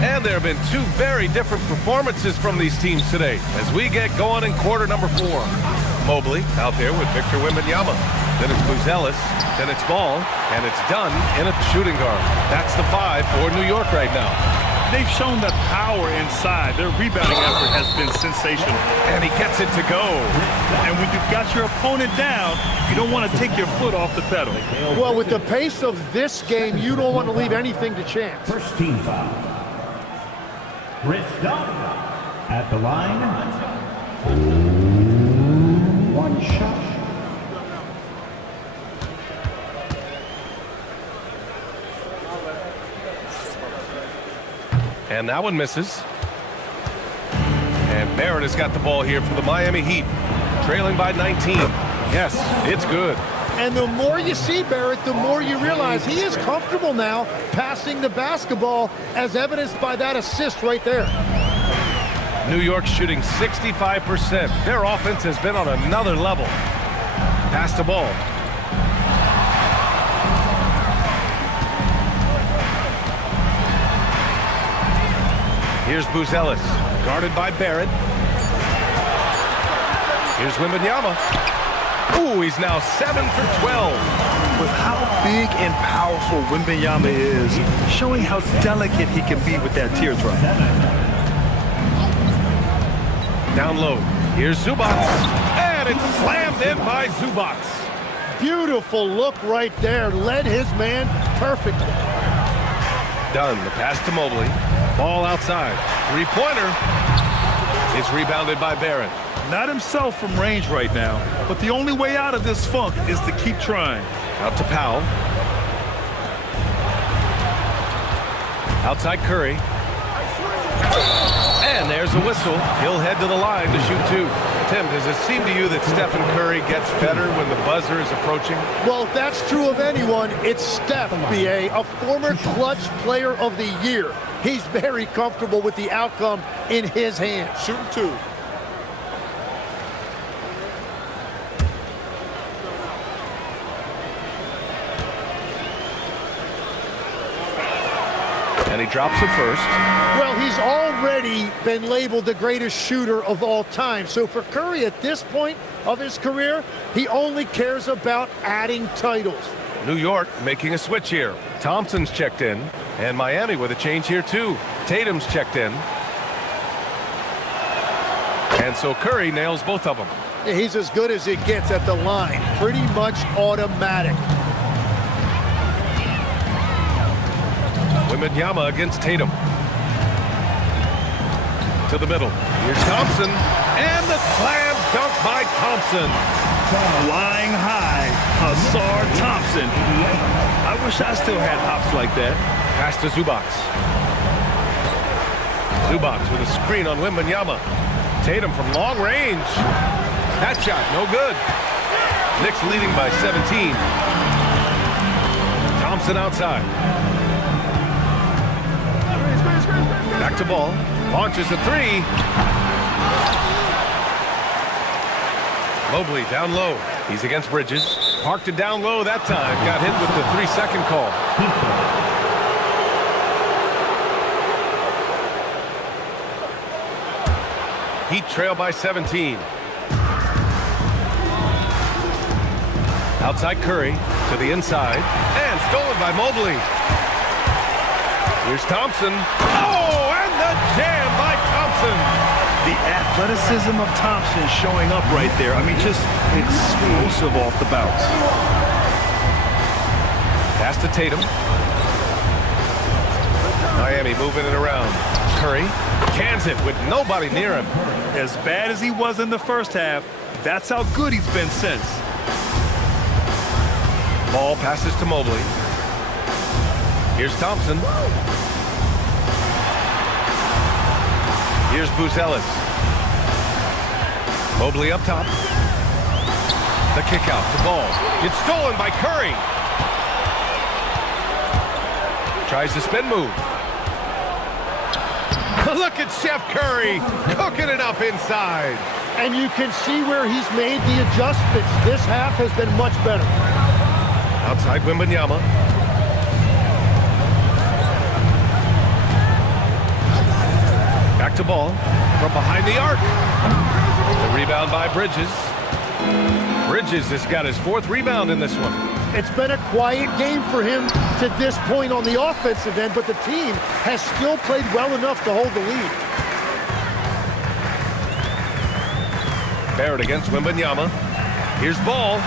And there have been 2 very different performances from these teams today as we get going in quarter number 4. Mobley out there with Victor Wembanyama. Then it's Buzelis, then it's Ball, and it's Dunn in a shooting guard. That's the 5 for New York right now. They've shown the power inside. Their rebounding effort has been sensational. And he gets it to go. And when you've got your opponent down, you don't want to take your foot off the pedal. Well, with the pace of this game, you don't want to leave anything to chance. First team foul. Chris Dunn at the line. One shot. And that one misses. And Barrett has got the ball here for the Miami Heat, trailing by 19. Yes, it's good. And the more you see Barrett, the more you realize he is comfortable now passing the basketball, as evidenced by that assist right there. New York shooting 65%. Their offense has been on another level. Pass the ball. Here's Buzelis, guarded by Barrett. Here's Wembanyama. Ooh, he's now 7 for 12. With how big and powerful Wembanyama is, showing how delicate he can be with that teardrop. Down low. Here's Zubats. And it's slammed in by Zubats. Beautiful look right there. Led his man perfectly. Done. The pass to Mobley. Ball outside. Three-pointer. It's rebounded by Barrett. Not himself from range right now, but the only way out of this funk is to keep trying. Out to Powell. Outside Curry. And there's a whistle. He'll head to the line to shoot two. Tim, does it seem to you that Stephen Curry gets better when the buzzer is approaching? Well, if that's true of anyone, it's Steph, B.A., a former clutch player of the year. He's very comfortable with the outcome in his hands. Shooting two. And he drops it first. Well, he's already been labeled the greatest shooter of all time. So for Curry at this point of his career, he only cares about adding titles. New York making a switch here. Thompson's checked in. And Miami with a change here too. Tatum's checked in. And so Curry nails both of them. He's as good as it gets at the line. Pretty much automatic. Wembanyama against Tatum. To the middle. Here's Thompson. And the slam dunk by Thompson. Flying high, Ausar Thompson. I wish I still had hops like that. Pass to Zubats. Zubats with a screen on Wembanyama. Tatum from long range. That shot, no good. Knicks leading by 17. Thompson outside. Back to ball. Launches a three. Mobley down low. He's against Bridges. Parked it down low that time. Got hit with the 3-second call. Heat trail by 17. Outside Curry to the inside. And stolen by Mobley. Here's Thompson. Oh, and the jam by Thompson. The athleticism of Thompson showing up right there. I mean, just explosive off the bounce. Pass to Tatum. Miami moving it around. Curry cans it with nobody near him. As bad as he was in the first half, that's how good he's been since. Ball passes to Mobley. Here's Thompson. Here's Buzelis. Mobley up top. The kick out to Ball. It's stolen by Curry. Tries the spin move. Look at Chef Curry cooking it up inside. And you can see where he's made the adjustments. This half has been much better. Outside Wembanyama. Back to Ball from behind the arc. The rebound by Bridges. Bridges has got his 4th rebound in this one. It's been a quiet game for him to this point on the offensive end, but the team has still played well enough to hold the lead. Barrett against Wembanyama. Here's Ball.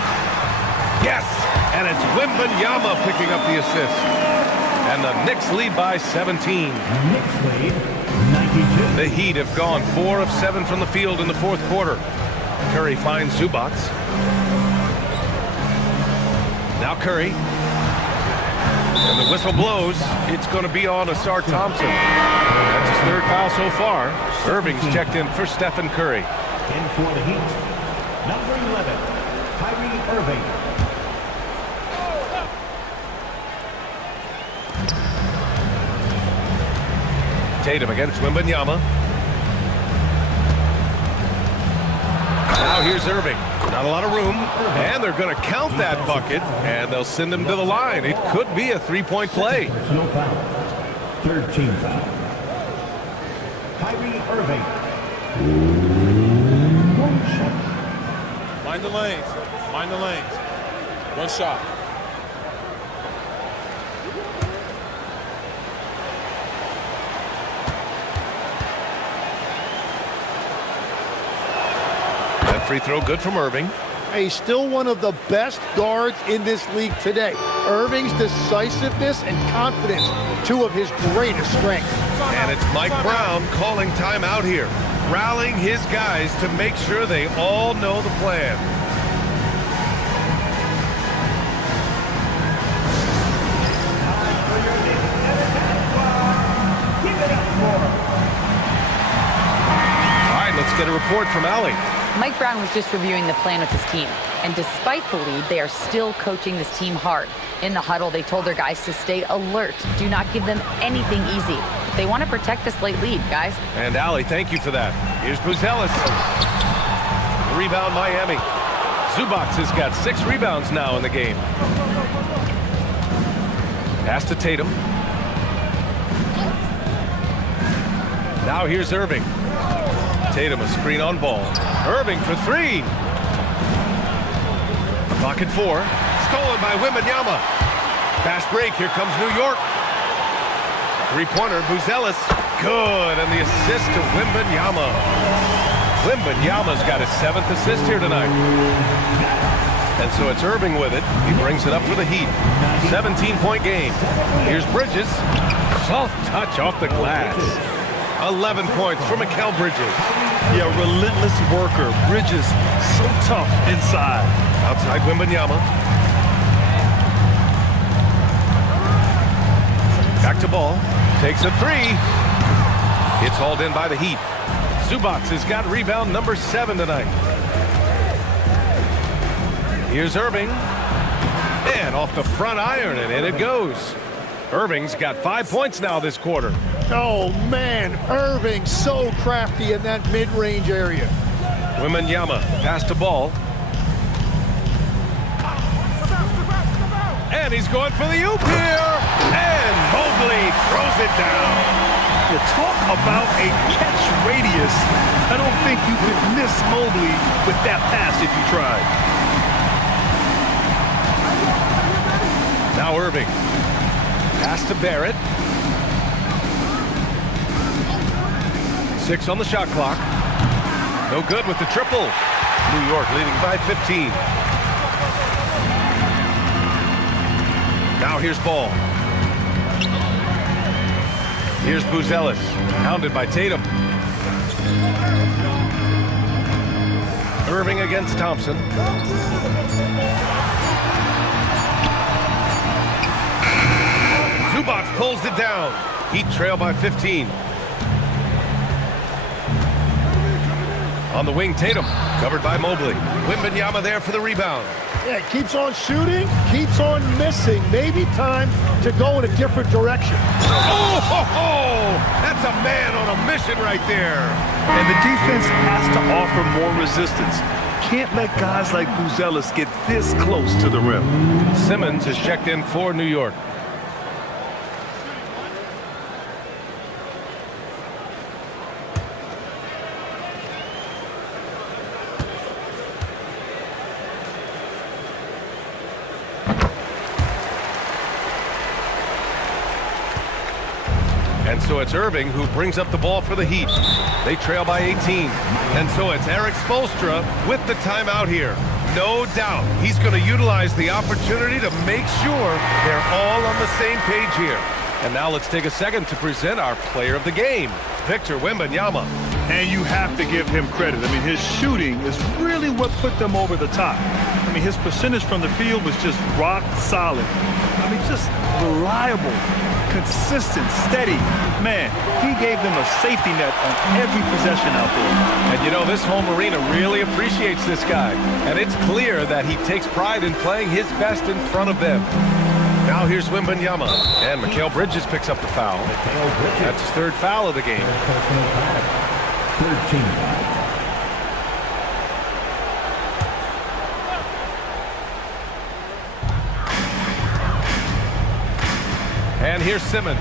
Yes! And it's Wembanyama picking up the assist. And the Knicks lead by 17. Knicks lead 92. The Heat have gone 4 of 7 from the field in the 4th quarter. Curry finds Zubats. Now Curry. And the whistle blows. It's going to be on Asar Thompson. That's his third foul so far. Irving's checked in for Stephen Curry. In for the Heat, number 11, Kyrie Irving. Tatum against Wembanyama. Now here's Irving. Not a lot of room, and they're going to count that bucket, and they'll send him to the line. It could be a three-point play. No foul. Third team foul. Kyrie Irving. One shot. Mind the lanes. Mind the lanes. One shot. That free throw good from Irving. He's still one of the best guards in this league today. Irving's decisiveness and confidence, two of his greatest strengths. And it's Mike Brown calling timeout here, rallying his guys to make sure they all know the plan. Give it up for him. All right, let's get a report from Allie. Mike Brown was just reviewing the plan with his team. And despite the lead, they are still coaching this team hard. In the huddle, they told their guys to stay alert. Do not give them anything easy. They want to protect this late lead, guys. And Allie, thank you for that. Here's Buzelis. Rebound Miami. Zubac has got 6 rebounds now in the game. Pass to Tatum. Now here's Irving. Tatum a screen on ball. Irving for 3. Clock at 4. Stolen by Wembanyama. Fast break. Here comes New York. Three-pointer. Buzelis. Good. And the assist to Wembanyama. Wembanyama's got his 7th assist here tonight. And so it's Irving with it. He brings it up for the Heat. 17-point game. Here's Bridges. Soft touch off the glass. 11 points for Mikal Bridges. Yeah, relentless worker. Bridges, so tough inside. Outside Wembanyama. Back to ball. Takes a 3. It's hauled in by the Heat. Zubac has got rebound number 7 tonight. Here's Irving. And off the front iron, and in it goes. Irving's got 5 points now this quarter. Oh, man, Irving so crafty in that mid-range area. Wembanyama pass to ball. And he's going for the oop here. And Mobley throws it down. You talk about a catch radius. I don't think you could miss Mobley with that pass if you tried. Now Irving. Pass to Barrett. 6 on the shot clock. No good with the triple. New York leading by 15. Now here's Ball. Here's Buzelis, hounded by Tatum. Irving against Thompson. Zubac pulls it down. Heat trail by 15. On the wing, Tatum, covered by Mobley. Wembanyama there for the rebound. Yeah, keeps on shooting, keeps on missing. Maybe time to go in a different direction. Oh, ho, ho! That's a man on a mission right there. And the defense has to offer more resistance. Can't let guys like Buzelis get this close to the rim. Simmons is checked in for New York. And so it's Irving who brings up the ball for the Heat. They trail by 18. And so it's Eric Spoelstra with the timeout here. No doubt he's going to utilize the opportunity to make sure they're all on the same page here. And now let's take a second to present our player of the game, Victor Wembanyama. And you have to give him credit. I mean, his shooting is really what put them over the top. I mean, his percentage from the field was just rock solid. I mean, just reliable, consistent, steady. Man, he gave them a safety net on every possession out there. And you know, this home arena really appreciates this guy. And it's clear that he takes pride in playing his best in front of them. Now here's Wembanyama. And Mikal Bridges picks up the foul. That's his third foul of the game. Personal foul. Third team foul. And here's Simmons.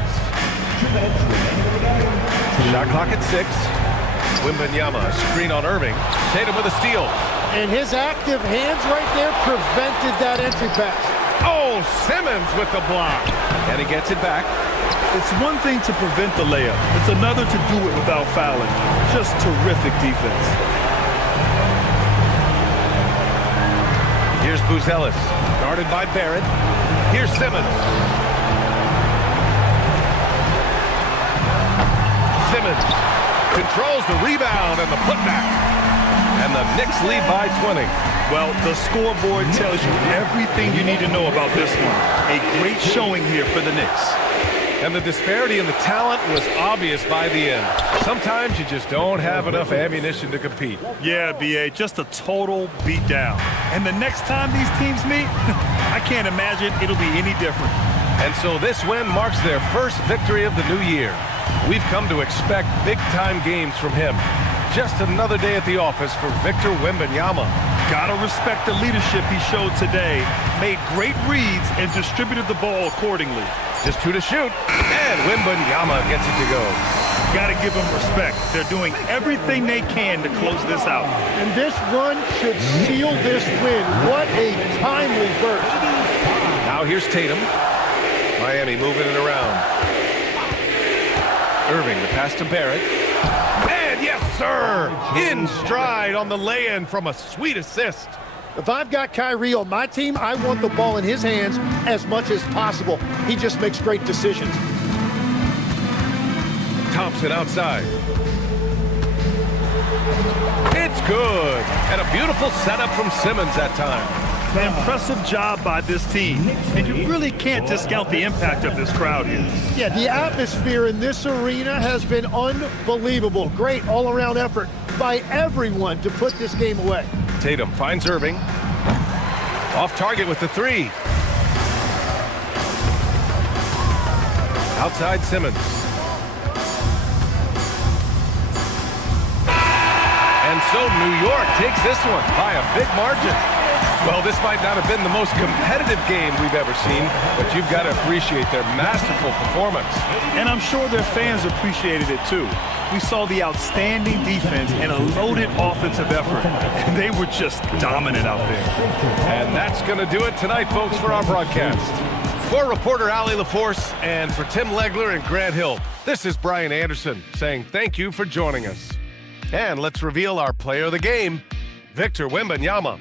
Shot clock at 6. Wembanyama, screen on Irving. Tatum with a steal. And his active hands right there prevented that entry pass. Oh, Simmons with the block. And he gets it back. It's one thing to prevent the layup. It's another to do it without fouling. Just terrific defense. Here's Buzelis, guarded by Barrett. Here's Simmons. Simmons controls the rebound and the putback. And the Knicks lead by 20. Well, the scoreboard tells you everything you need to know about this one. A great showing here for the Knicks. And the disparity in the talent was obvious by the end. Sometimes you just don't have enough ammunition to compete. Yeah, B.A., just a total beatdown. And the next time these teams meet, I can't imagine it'll be any different. And so this win marks their first victory of the new year. We've come to expect big-time games from him. Just another day at the office for Victor Wembanyama. Gotta respect the leadership he showed today. Made great reads and distributed the ball accordingly. Just 2 to shoot, and Wembanyama gets it to go. Gotta give them respect. They're doing everything they can to close this out. And this run should seal this win. What a timely burst. Now here's Tatum. Miami moving it around. Irving, the pass to Barrett. And yes, sir! In stride on the lay-in from a sweet assist. If I've got Kyrie on my team, I want the ball in his hands as much as possible. He just makes great decisions. Thompson outside. It's good. And a beautiful setup from Simmons that time. An impressive job by this team. And you really can't discount the impact of this crowd here. Yeah, the atmosphere in this arena has been unbelievable. Great all-around effort by everyone to put this game away. Tatum finds Irving. Off target with the 3. Outside Simmons. And so New York takes this one by a big margin. Well, this might not have been the most competitive game we've ever seen, but you've got to appreciate their masterful performance. And I'm sure their fans appreciated it too. We saw the outstanding defense and a loaded offensive effort. And they were just dominant out there. And that's going to do it tonight, folks, for our broadcast. For reporter Allie LaForce and for Tim Legler and Grant Hill, this is Brian Anderson saying thank you for joining us. And let's reveal our player of the game, Victor Wembanyama.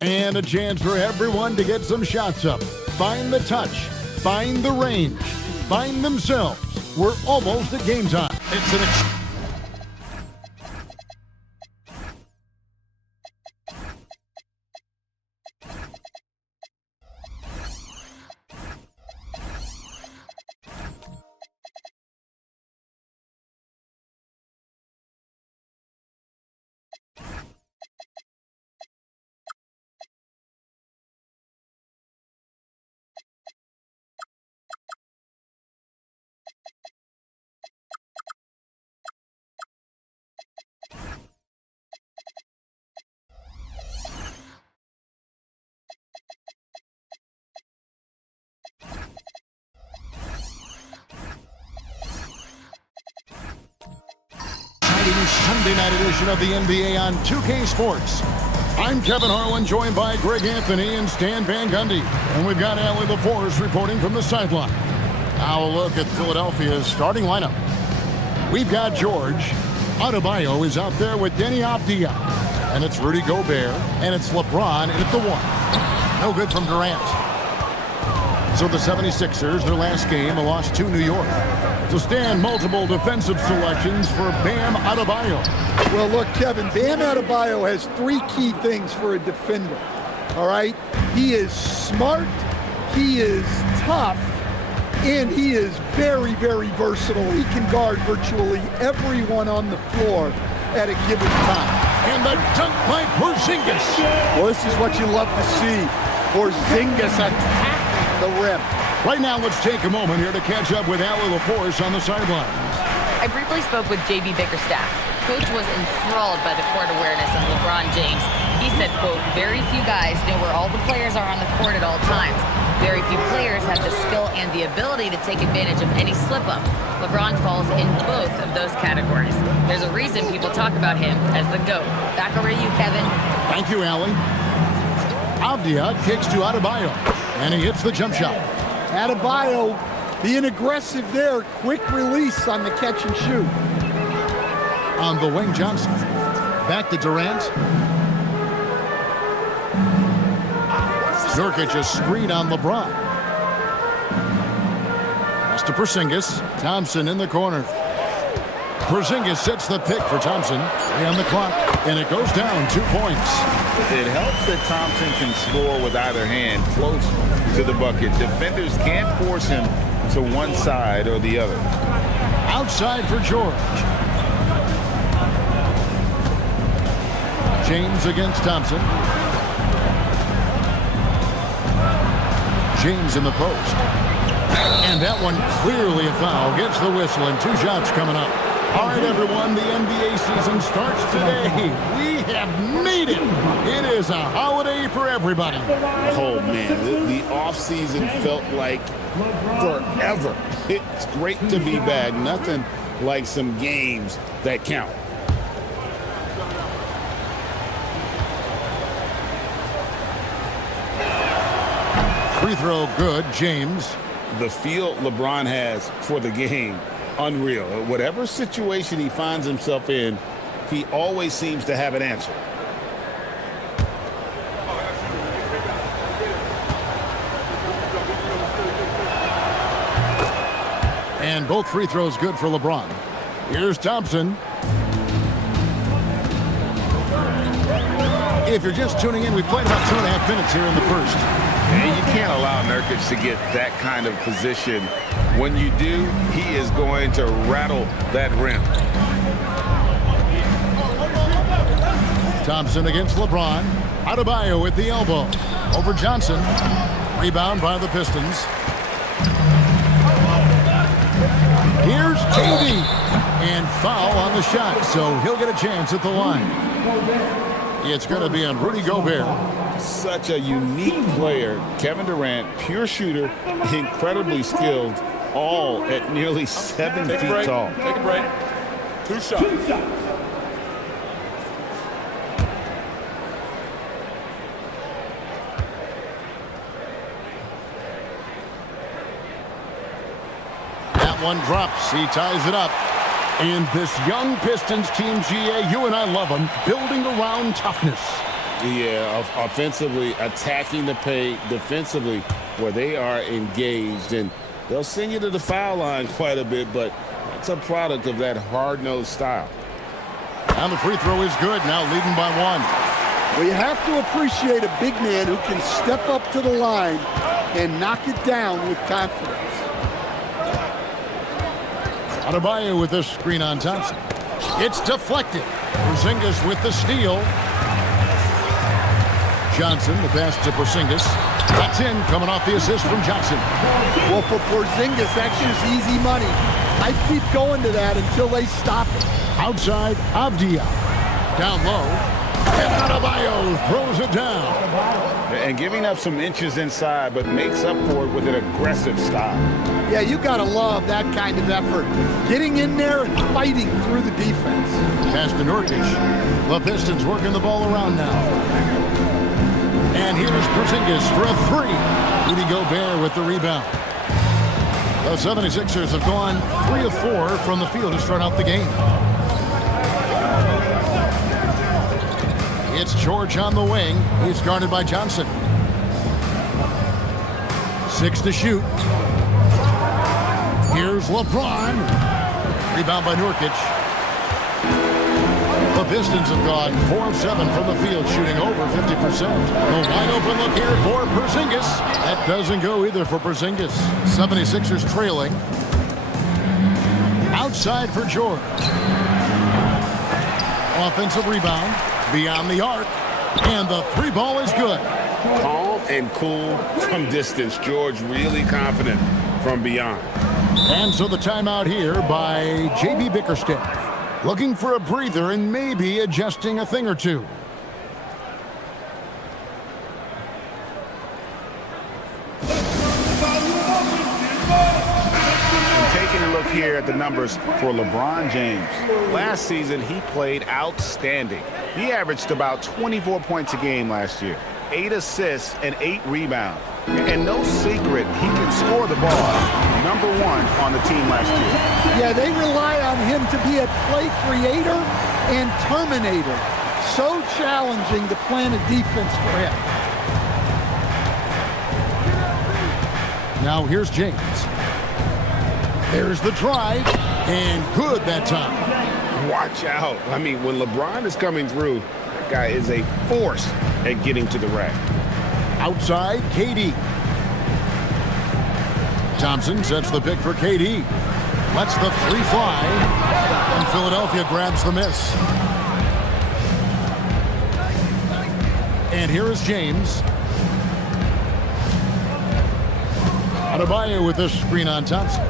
And a chance for everyone to get some shots up. Find the touch. Find the range. Find themselves. We're almost at game time. It's an Sunday night edition of the NBA on 2K Sports. I'm Kevin Harlan, joined by Greg Anthony and Stan Van Gundy. And we've got Allie LaForce reporting from the sideline. Now a look at Philadelphia's starting lineup. We've got George. Adebayo is out there with Denny Avdia. And it's Rudy Gobert. And it's LeBron at the 1. No good from Durant. So the 76ers, their last game, a loss to New York. So Stan, multiple defensive selections for Bam Adebayo. Well, look, Kevin, Bam Adebayo has three key things for a defender, all right? He is smart, he is tough, and he is very, very versatile. He can guard virtually everyone on the floor at a given time. And the dunk by Porzingis. Well, this is what you love to see. Porzingis attacking the rim. Right now, let's take a moment here to catch up with Allie LaForce on the sideline. I briefly spoke with J.B. Bickerstaff. Coach was enthralled by the court awareness of LeBron James. He said, quote, very few guys know where all the players are on the court at all times. Very few players have the skill and the ability to take advantage of any slip-up. LeBron falls in both of those categories. There's a reason people talk about him as the GOAT. Back over to you, Kevin. Thank you, Allie. Avdia kicks to Adebayo, and he hits the jump shot. Adebayo being aggressive there. Quick release on the catch and shoot. On the wing, Johnson. Back to Durant. Nurkic is screen on LeBron. Pass to Porzingis. Thompson in the corner. Porzingis sets the pick for Thompson. 3 on the clock, and it goes down 2 points. It helps that Thompson can score with either hand close to the bucket. Defenders can't force him to one side or the other. Outside for George. James against Thompson. James in the post. And that one clearly a foul. Gets the whistle and 2 shots coming up. All right, everyone, the NBA season starts today. We have made it. It is a holiday for everybody. Oh, man, the offseason felt like forever. It's great to be back. Nothing like some games that count. Free throw good, James. The feel LeBron has for the game, unreal. Whatever situation he finds himself in, he always seems to have an answer. And both free throws good for LeBron. Here's Thompson. If you're just tuning in, we played about 2.5 minutes here in the first. And you can't allow Nurkic to get that kind of position. When you do, he is going to rattle that rim. Thompson against LeBron. Adebayo with the elbow. Over Johnson. Rebound by the Pistons. Here's KD. And foul on the shot, so he'll get a chance at the line. It's going to be on Rudy Gobert. Such a unique player. Kevin Durant, pure shooter, incredibly skilled, all at nearly 7 feet tall. Take a break. 2 shots. That one drops. He ties it up. And this young Pistons team, GA, you and I love them, building around toughness. Yeah, offensively, attacking the paint, defensively, where they are engaged. And they'll send you to the foul line quite a bit, but it's a product of that hard-nosed style. And the free throw is good, now leading by 1. Well, you have to appreciate a big man who can step up to the line and knock it down with confidence. Adebayo with this screen on Thompson. It's deflected. Porzingis with the steal. Johnson, the pass to Porzingis. That's in, coming off the assist from Johnson. Well, for Porzingis, that's just easy money. I keep going to that until they stop it. Outside, Avdia. Down low. And Adebayo throws it down. And giving up some inches inside, but makes up for it with an aggressive style. Yeah, you got to love that kind of effort. Getting in there and fighting through the defense. Pass to Nurkic. The Pistons working the ball around now. And here's Porzingis for a 3. Rudy Gobert with the rebound. The 76ers have gone 3 of 4 from the field to start out the game. It's George on the wing. He's guarded by Johnson. 6 to shoot. Here's LeBron. Rebound by Nurkic. The Pistons have gone 4 of 7 from the field, shooting over 50%. A wide open look here for Porzingis. That doesn't go either for Porzingis. 76ers trailing. Outside for George. Offensive rebound. Beyond the arc. And the 3 ball is good. Calm and cool from distance. George really confident from beyond. And so the timeout here by J.B. Bickerstaff. Looking for a breather and maybe adjusting a thing or two. And taking a look here at the numbers for LeBron James. Last season, he played outstanding. He averaged about 24 points a game last year, 8 assists and 8 rebounds. And no secret, he can score the ball. Number 1 on the team last year. Yeah, they rely on him to be a play creator and terminator. So challenging to plan a defense for him. Now here's James. There's the drive, and good that time. Watch out. I mean, when LeBron is coming through, that guy is a force at getting to the rack. Outside, KD. Thompson sets the pick for KD. Lets the 3 fly, and Philadelphia grabs the miss. And here is James. Adebayo with the screen on Thompson.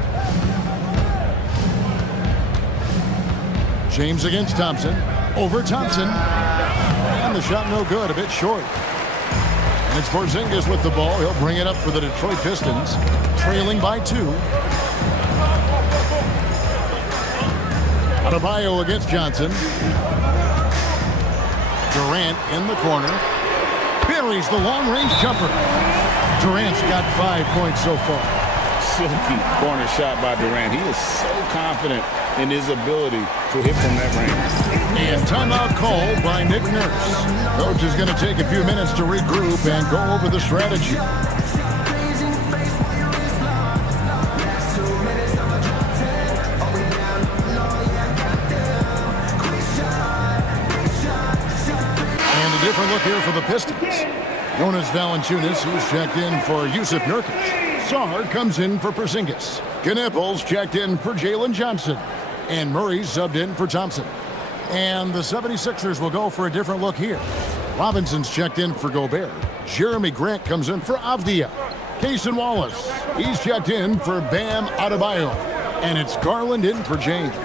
James against Thompson. Over Thompson. And the shot no good, a bit short. And it's Porzingis with the ball. He'll bring it up for the Detroit Pistons, trailing by 2. Adebayo against Johnson. Durant in the corner. Buries the long-range jumper. Durant's got 5 points so far. Silky corner shot by Durant. He is so confident in his ability to hit from that range. And timeout call by Nick Nurse. Coach is going to take a few minutes to regroup and go over the strategy. And a different look here for the Pistons. Jonas Valanciunas, who's checked in for Yusuf Nurkic. Sarr comes in for Porzingis. Knipples checked in for Jalen Johnson. And Murray subbed in for Thompson. And the 76ers will go for a different look here. Robinson's checked in for Gobert. Jeremy Grant comes in for Avdia. Cason Wallace, he's checked in for Bam Adebayo. And it's Garland in for James.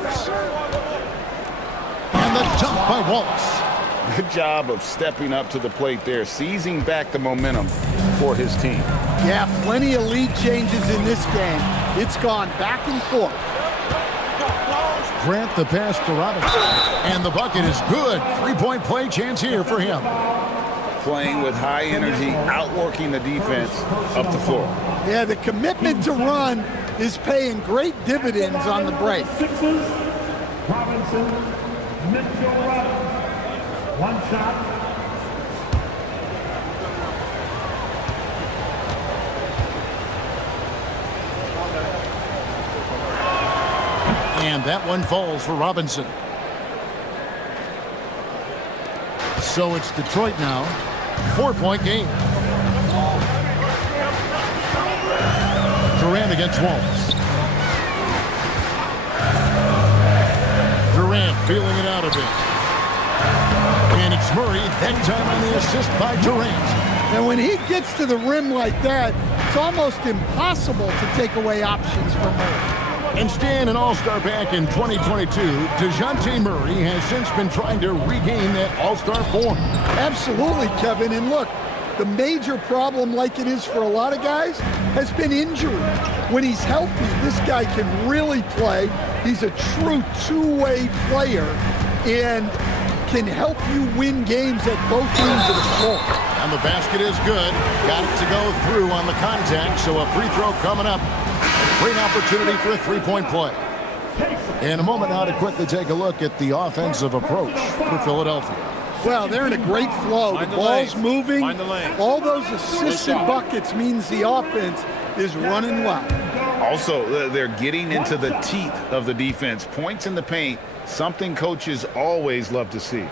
And the dunk by Wallace. Good job of stepping up to the plate there, seizing back the momentum for his team. Yeah, plenty of lead changes in this game. It's gone back and forth. Grant the pass to Robinson. And the bucket is good. 3-point play chance here for him. Playing with high energy, outworking the defense up the floor. Yeah, the commitment to run is paying great dividends on the break. Sixers, Robinson, Mitchell Robinson. One shot. And that one falls for Robinson. So it's Detroit now. 4-point game. Durant against Wallace. Durant feeling it out a bit. And it's Murray, that time on the assist by Durant. And when he gets to the rim like that, it's almost impossible to take away options from Murray. And Stan, an All-Star back in 2022, DeJounte Murray has since been trying to regain that All-Star form. Absolutely, Kevin. And look, the major problem, like it is for a lot of guys, has been injury. When he's healthy, this guy can really play. He's a true two-way player and can help you win games at both ends of the floor. And the basket is good. Got it to go through on the contact, so a free throw coming up. Great opportunity for a three-point play. In a moment now to quickly take a look at the offensive approach for Philadelphia. Well, they're in a great flow. The ball's moving. All those assisted buckets means the offense is running well. Also, they're getting into the teeth of the defense. Points in the paint, something coaches always love to see.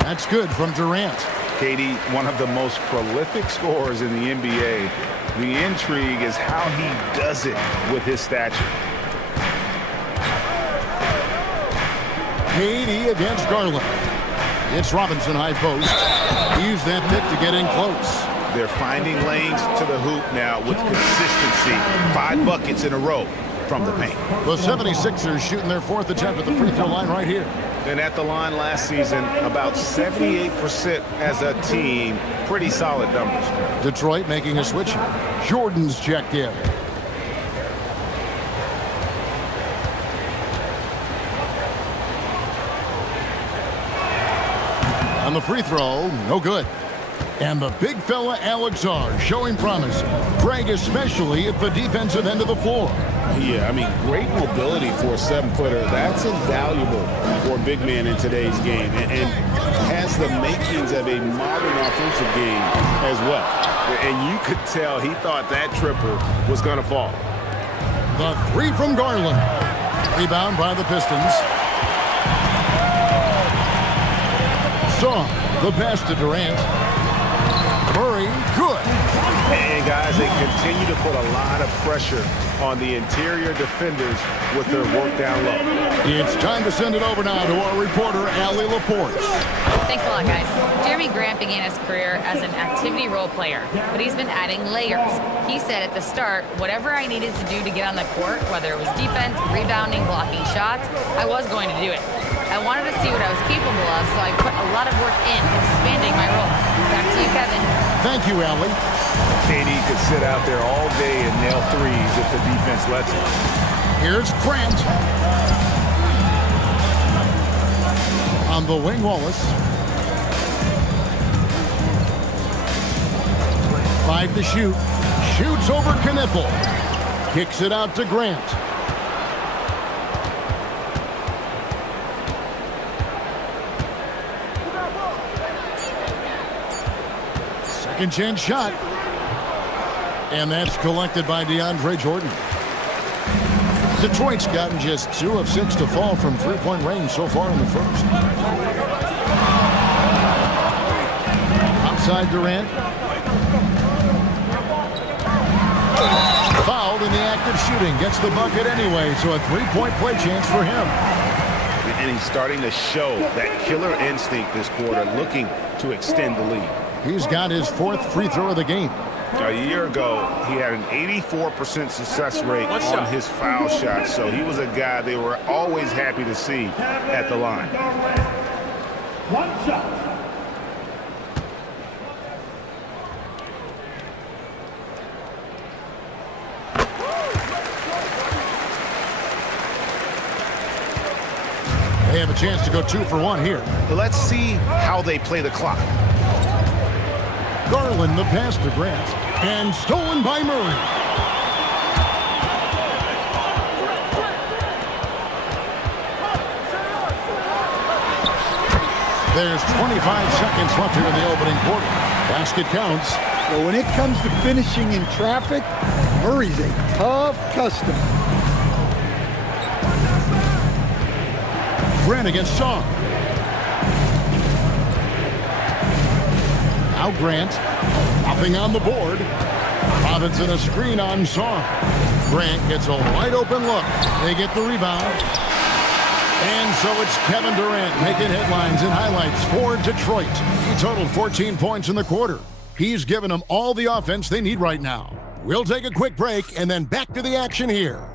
That's good from Durant. KD, one of the most prolific scorers in the NBA. The intrigue is how he does it with his stature. KD against Garland. It's Robinson high post. Use that pick to get in close. They're finding lanes to the hoop now with consistency. 5 buckets in a row from the paint. The 76ers shooting their 4th attempt at the free throw line right here. And at the line last season, about 78% as a team. Pretty solid numbers. Detroit making a switch here. Jordan's checked in. On the free throw, no good. And the big fella Alex R showing promise. Greg especially at the defensive end of the floor. Yeah, I mean, great mobility for a 7-footer. That's invaluable for a big man in today's game. And has the makings of a modern offensive game as well. And you could tell he thought that triple was going to fall. The 3 from Garland. Rebound by the Pistons. Saw the pass to Durant. Murray, good. And guys, they continue to put a lot of pressure on the interior defenders with their work down low. It's time to send it over now to our reporter, Allie LaForce. Thanks a lot, guys. Jeremy Grant began his career as an activity role player, but he's been adding layers. He said at the start, whatever I needed to do to get on the court, whether it was defense, rebounding, blocking shots, I was going to do it. I wanted to see what I was capable of, so I put a lot of work in, expanding my role. Back to you, Kevin. Thank you, Allie. KD could sit out there all day and nail threes if the defense lets him. Here's Grant. On the wing, Wallace. 5 to shoot. Shoots over Knipple. Kicks it out to Grant. Second chance shot. And that's collected by DeAndre Jordan. Detroit's gotten just 2 of 6 to fall from three-point range so far in the first. Outside Durant. Fouled in the act of shooting. Gets the bucket anyway, so a three-point play chance for him. And he's starting to show that killer instinct this quarter, looking to extend the lead. He's got his 4th free throw of the game. A year ago, he had an 84% success rate on his foul shots, so he was a guy they were always happy to see at the line. One shot. They have a chance to go 2 for 1 here. But let's see how they play the clock. Garland the pass to Grant. And stolen by Murray. There's 25 seconds left here in the opening quarter. Basket counts. But when it comes to finishing in traffic, Murray's a tough customer. Grant against Song. Now Grant. Nothing on the board. Robinson a screen on Song. Grant gets a wide open look. They get the rebound. And so it's Kevin Durant making headlines and highlights for Detroit. He totaled 14 points in the quarter. He's given them all the offense they need right now. We'll take a quick break and then back to the action here.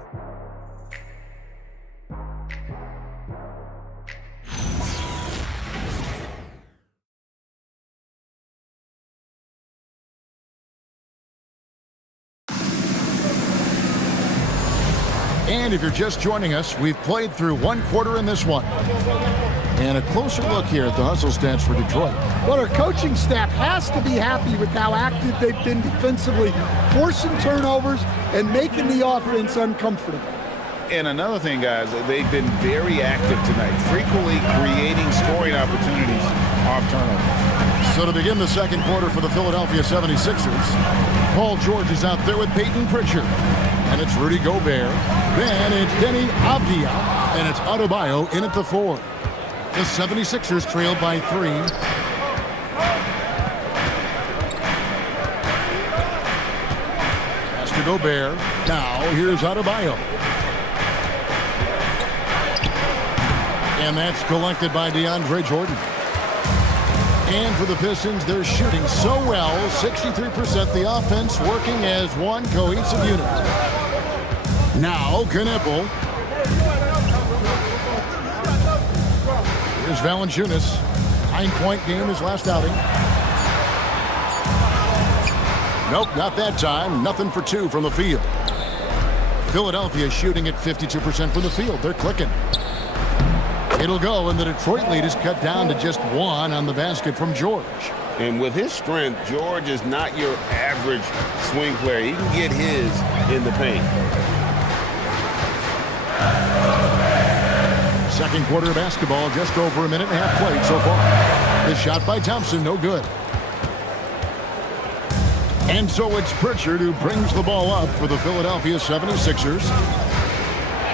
And if you're just joining us, we've played through 1 quarter in this one. And a closer look here at the hustle stats for Detroit. Well, our coaching staff has to be happy with how active they've been defensively, forcing turnovers and making the offense uncomfortable. And another thing, guys, they've been very active tonight, frequently creating scoring opportunities off turnovers. So to begin the second quarter for the Philadelphia 76ers, Paul George is out there with Peyton Pritchard. And it's Rudy Gobert. Then it's Denny Avdia. And it's Adebayo in at the 4. The 76ers trailed by 3. Pass to Gobert. Now here's Adebayo. And that's collected by DeAndre Jordan. And for the Pistons, they're shooting so well, 63%, the offense working as one cohesive unit. Now, Knipple. Here's Valanciunas. 9-point game his last outing. Nope, not that time. Nothing for 2 from the field. Philadelphia shooting at 52% from the field. They're clicking. It'll go, and the Detroit lead is cut down to just 1 on the basket from George. And with his strength, George is not your average swing player. He can get his in the paint. Second quarter of basketball, just over a minute and a half played so far. The shot by Thompson, no good. And so it's Pritchard who brings the ball up for the Philadelphia 76ers.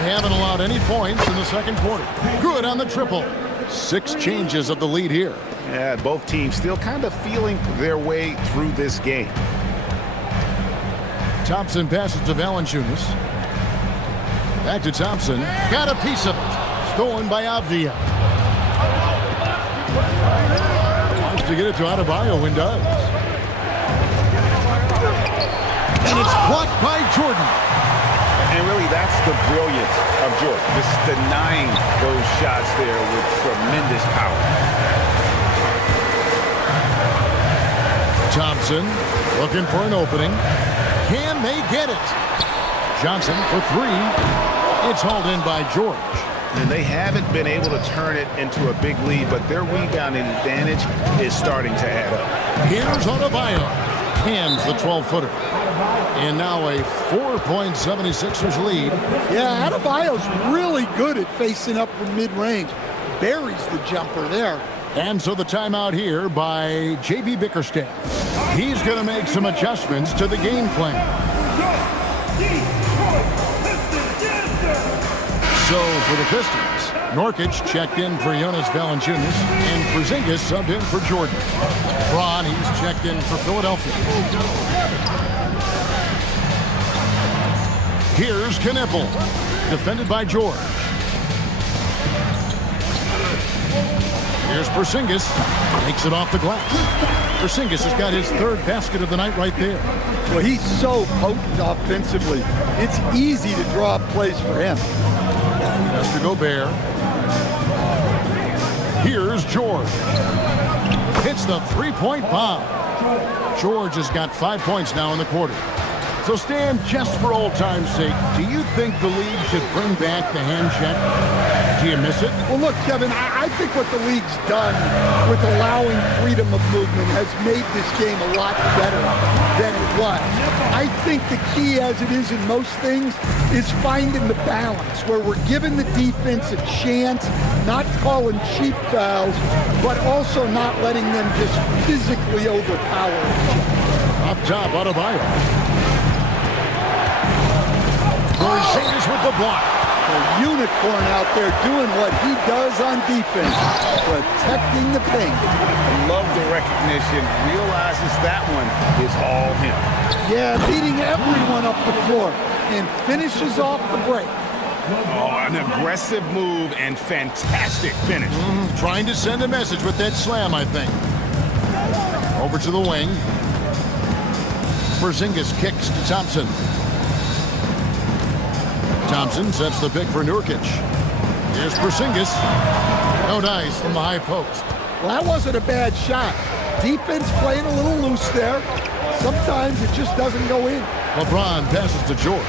They haven't allowed any points in the second quarter. Good on the triple. 6 changes of the lead here. Yeah, both teams still kind of feeling their way through this game. Thompson passes to Valanciunas. Back to Thompson. Got a piece of it. Stolen by Avdia. to get it to Adebayo and does. And it's blocked by Jordan. And really, that's the brilliance of Jordan, just denying those shots there with tremendous power. Thompson looking for an opening. Can they get it? Johnson for three. It's hauled in by George. And they haven't been able to turn it into a big lead, but their rebounding advantage is starting to add up. Here's Adebayo. Cams the 12-footer. And now a 4.76ers lead. Yeah, Adebayo's really good at facing up from mid-range. Buries the jumper there. And so the timeout here by J.B. Bickerstaff. He's going to make some adjustments to the game plan. So for the Pistons, Nurkic checked in for Jonas Valanciunas, and Porzingis subbed in for Jordan. Braun, he's checked in for Philadelphia. Here's Knipple, defended by George. Here's Porzingis, makes it off the glass. Porzingis has got his third basket of the night right there. Well, he's so potent offensively. It's easy to draw up plays for him. That's to Gobert. Here's George. Hits the three-point bomb. George has got 5 points now in the quarter. So, Stan, just for old time's sake, do you think the league should bring back the hand check? Do you miss it? Well, look, Kevin, I think what the league's done with allowing freedom of movement has made this game a lot better than it was. I think the key, as it is in most things, is finding the balance where we're giving the defense a chance, not calling cheap fouls, but also not letting them just physically overpower each other. Up top, Adebayo. Porzingis with the block. A unicorn out there doing what he does on defense, protecting the paint. I love the recognition, realizes that one is all him. Yeah, beating everyone up the floor and finishes off the break. Oh, an aggressive move and fantastic finish. Trying to send a message with that slam, I think. Over to the wing. Porzingis kicks to Thompson. Thompson sets the pick for Nurkic. Here's Porzingis. No dice from the high post. Well, that wasn't a bad shot. Defense playing a little loose there. Sometimes it just doesn't go in. LeBron passes to George.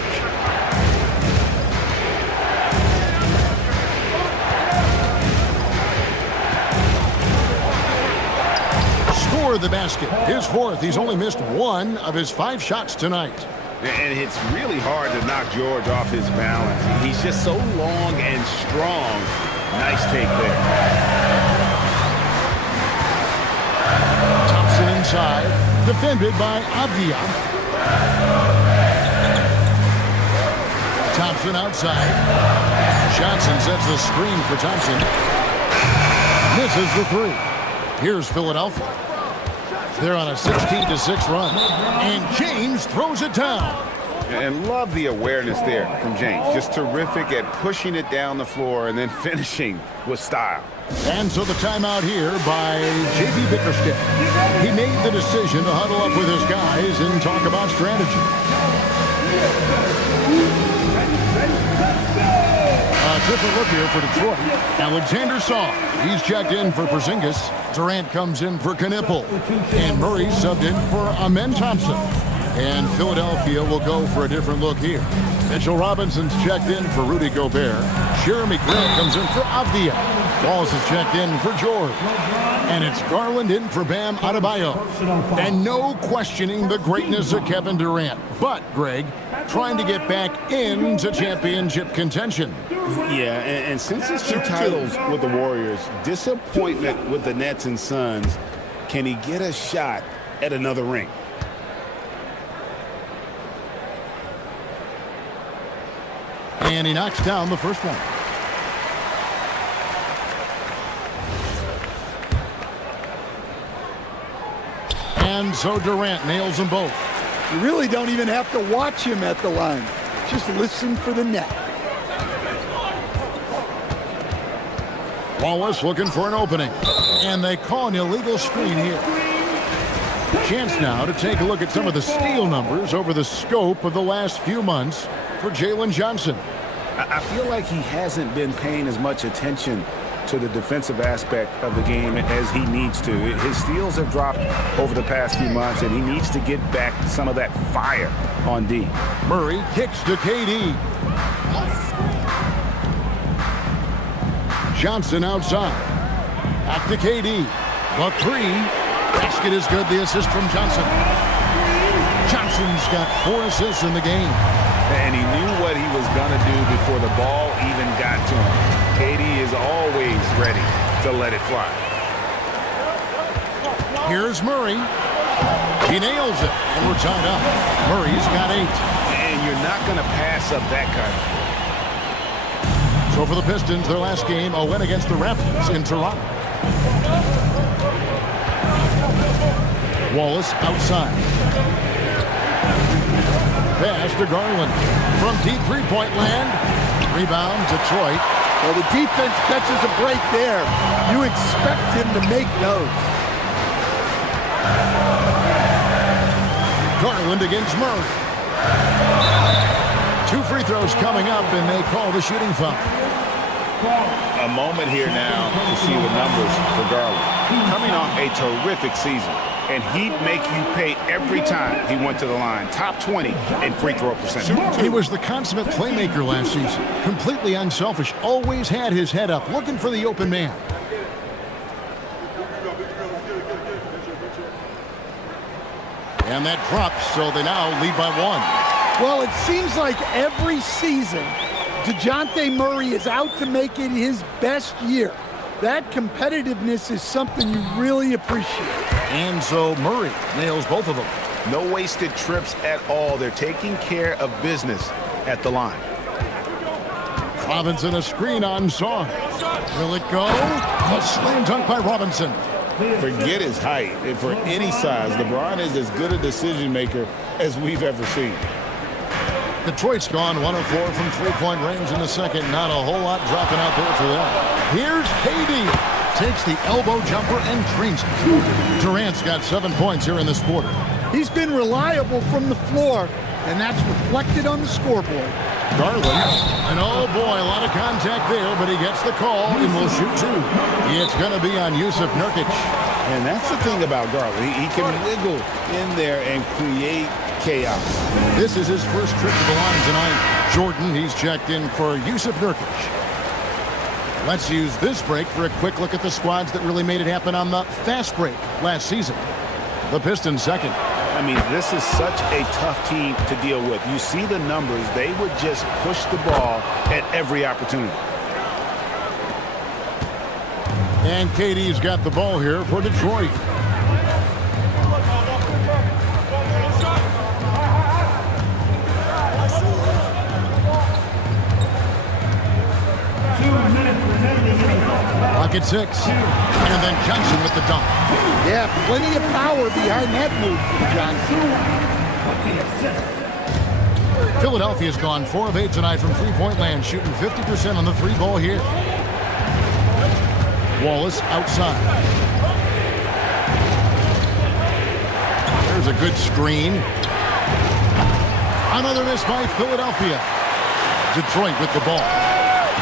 Score the basket. His fourth. He's only missed one of his 5 shots tonight. And it's really hard to knock George off his balance. He's just so long and strong. Nice take there. Thompson inside, defended by Avdia. Thompson outside. Johnson sets the screen for Thompson. Misses the three. Here's Philadelphia. They're on a 16-6 run. And James throws it down. And love the awareness there from James. Just terrific at pushing it down the floor and then finishing with style. And so the timeout here by J.B. Bickerstaff. He made the decision to huddle up with his guys and talk about strategy. A different look here for Detroit. Alexander Saw. He's checked in for Porzingis. Durant comes in for Knipple. And Murray subbed in for Amen Thompson. And Philadelphia will go for a different look here. Mitchell Robinson's checked in for Rudy Gobert. Jeremy Grant comes in for Avdia. Walls is checked in for George. And it's Garland in for Bam Adebayo. And no questioning the greatness of Kevin Durant. But, Greg, trying to get back into championship contention. Yeah, and since his 2 titles with the Warriors, disappointment with the Nets and Suns, can he get a shot at another ring? And he knocks down the first one. And so Durant nails them both. You really don't even have to watch him at the line. Just listen for the net. Wallace looking for an opening. And they call an illegal screen here. Chance now to take a look at some of the steal numbers over the scope of the last few months for Jalen Johnson. I feel like he hasn't been paying as much attention to the defensive aspect of the game as he needs to. His steals have dropped over the past few months, and he needs to get back some of that fire on D. Murray kicks to KD. Johnson outside. Back to KD. The three. Basket is good. The assist from Johnson. Johnson's got 4 assists in the game. And he knew what he was going to do before the ball even got to him. KD is always ready to let it fly. Here's Murray. He nails it. And we're tied up. Murray's got 8. And you're not going to pass up that kind of. So for the Pistons, their last game, a win against the Raptors in Toronto. Wallace outside. Pass to Garland. From deep three-point land. Rebound, Detroit. Well, the defense catches a break there. You expect him to make those. Garland against Murray. 2 free throws coming up, and they call the shooting foul. A moment here now to see the numbers for Garland. Coming off a terrific season. And he'd make you pay every time he went to the line. Top 20 in free throw percentage. He was the consummate playmaker last season. Completely unselfish. Always had his head up, looking for the open man. And that drops, so they now lead by 1. Well, it seems like every season, DeJounte Murray is out to make it his best year. That competitiveness is something you really appreciate. And so Murray nails both of them. No wasted trips at all. They're taking care of business at the line. Robinson a screen on Song. Will it go? A slam dunk by Robinson. Forget his height. And for any size, LeBron is as good a decision maker as we've ever seen. Detroit's gone 1 of 4 from three-point range in the second. Not a whole lot dropping out there for them. Here's KD. Takes the elbow jumper and drains it. Durant's got 7 points here in this quarter. He's been reliable from the floor, and that's reflected on the scoreboard. Garland, and oh boy, a lot of contact there, but he gets the call and will shoot 2. It's going to be on Yusuf Nurkic. And that's the thing about Garland. He can wiggle in there and create chaos. This is his first trip to the line tonight. Jordan, he's checked in for Yusuf Nurkic. Let's use this break for a quick look at the squads that really made it happen on the fast break last season. The Pistons second. I mean, this is such a tough team to deal with. You see the numbers. They would just push the ball at every opportunity. And KD's got the ball here for Detroit. Clock at 6. And then Johnson with the dunk. Yeah, plenty of power behind that move from Johnson. Philadelphia's gone 4 of 8 tonight from three-point land, shooting 50% on the 3 ball here. Wallace outside. There's a good screen. Another miss by Philadelphia. Detroit with the ball.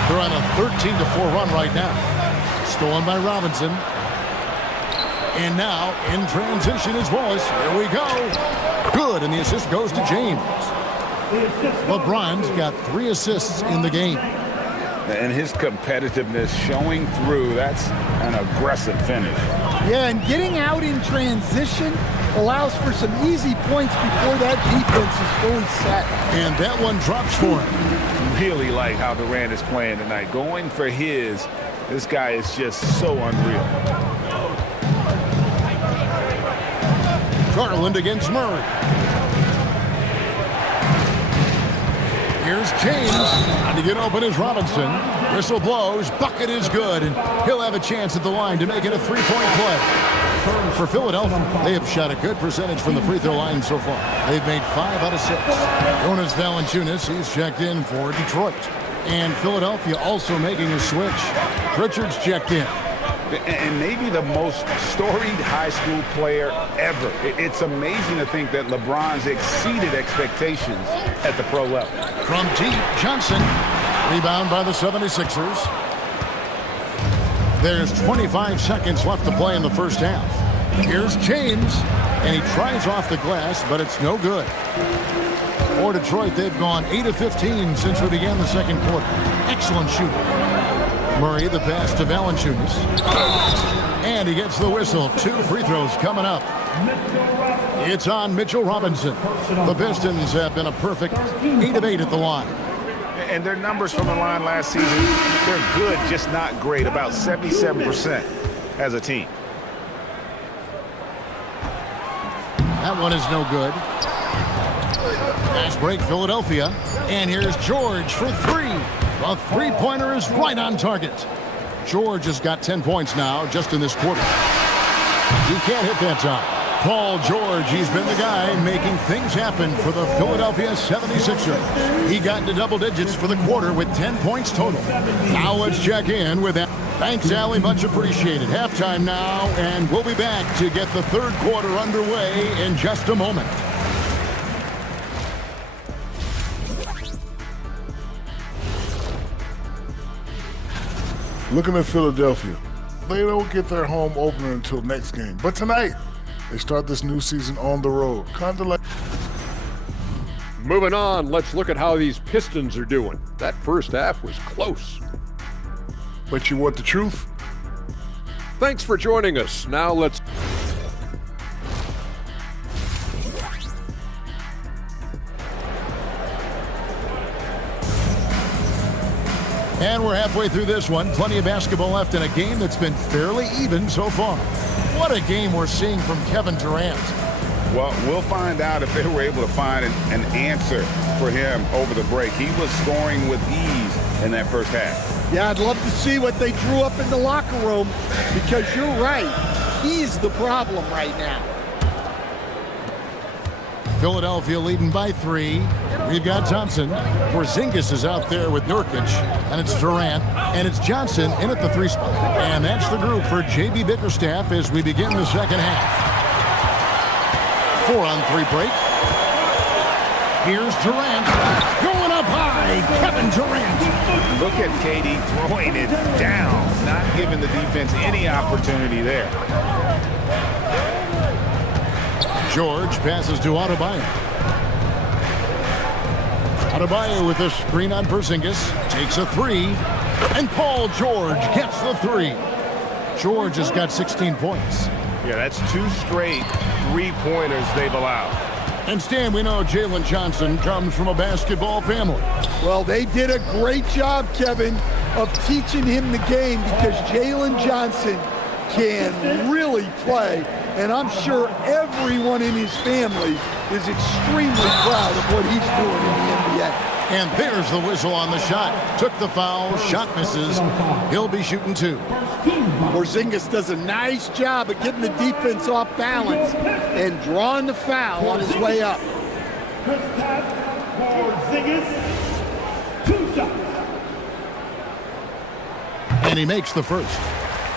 They're on a 13-4 run right now. Stolen by Robinson. And now in transition is Wallace. Here we go. Good, and the assist goes to James. LeBron's got 3 assists in the game. And his competitiveness showing through. That's an aggressive finish. Yeah, and getting out in transition allows for some easy points before that defense is fully set. And that one drops for him. Really like how Durant is playing tonight. Going for his. This guy is just so unreal. Garland against Murray. Here's James. And to get open is Robinson. Whistle blows. Bucket is good. And he'll have a chance at the line to make it a 3-point play. For Philadelphia, they have shot a good percentage from the free throw line so far. They've made 5 out of 6. Jonas Valanciunas, he's checked in for Detroit. And Philadelphia also making a switch. Pritchard's checked in. and maybe the most storied high school player ever. It's amazing to think that LeBron's exceeded expectations at the pro level. From deep, Johnson. Rebound by the 76ers. There's 25 seconds left to play in the first half. Here's James, and he tries off the glass, but it's no good. For Detroit, they've gone 8 of 15 since we began the second quarter. Excellent shooting. Murray, the pass to Valanciunas. And he gets the whistle. 2 free throws coming up. It's on Mitchell Robinson. The Pistons have been a perfect 8 of 8 at the line. And their numbers from the line last season, they're good, just not great. About 77% as a team. That one is no good. Fast break, Philadelphia. And here's George for 3. The three-pointer is right on target. George has got 10 points now just in this quarter. He can't hit that time. Paul George, he's been the guy making things happen for the Philadelphia 76ers. He got into double digits for the quarter with 10 points total. Now let's check in with that. Thanks, Allie. Much appreciated. Halftime now, and we'll be back to get the third quarter underway in just a moment. Looking at Philadelphia, they don't get their home opener until next game. But tonight, they start this new season on the road. Kind of like... Moving on, let's look at how these Pistons are doing. That first half was close. But you want the truth? Thanks for joining us. Now let's... And we're halfway through this one. Plenty of basketball left in a game that's been fairly even so far. What a game we're seeing from Kevin Durant. Well, we'll find out if they were able to find an answer for him over the break. He was scoring with ease in that first half. Yeah, I'd love to see what they drew up in the locker room, because you're right. He's the problem right now. Philadelphia leading by 3. We've got Thompson. Porzingis is out there with Nurkic. And it's Durant. And it's Johnson in at the 3 spot. And that's the group for J.B. Bickerstaff as we begin the second half. 4-on-3 break. Here's Durant. Going up high. Kevin Durant. Look at KD throwing it down, not giving the defense any opportunity there. George passes to Adebayo. Adebayo with a screen on Porzingis. Takes a 3. And Paul George gets the 3. George has got 16 points. Yeah, that's 2 straight 3-pointers they've allowed. And Stan, we know Jalen Johnson comes from a basketball family. Well, they did a great job, Kevin, of teaching him the game, because Jalen Johnson can really play. And I'm sure everyone in his family is extremely proud of what he's doing in the NBA. And there's the whistle on the shot. Took the foul, shot misses. He'll be shooting 2. Porzingis does a nice job of getting the defense off balance and drawing the foul on his way up. Porzingis, 2 shots. And he makes the first.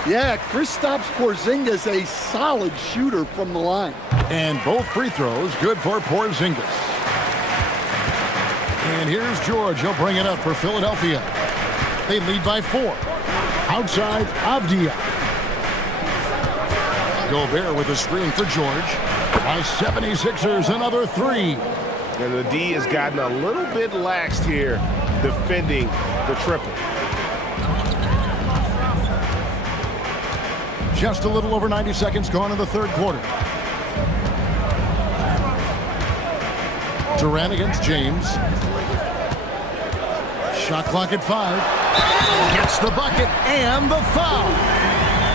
Yeah, Kristaps Porzingis, a solid shooter from the line. And both free throws good for Porzingis. And here's George. He'll bring it up for Philadelphia. They lead by 4. Outside, Avdia. Gobert with a screen for George. By 76ers, another 3. And the D has gotten a little bit laxed here defending the triple. Just a little over 90 seconds gone in the third quarter. Durant against James. Shot clock at 5. Gets the bucket and the foul.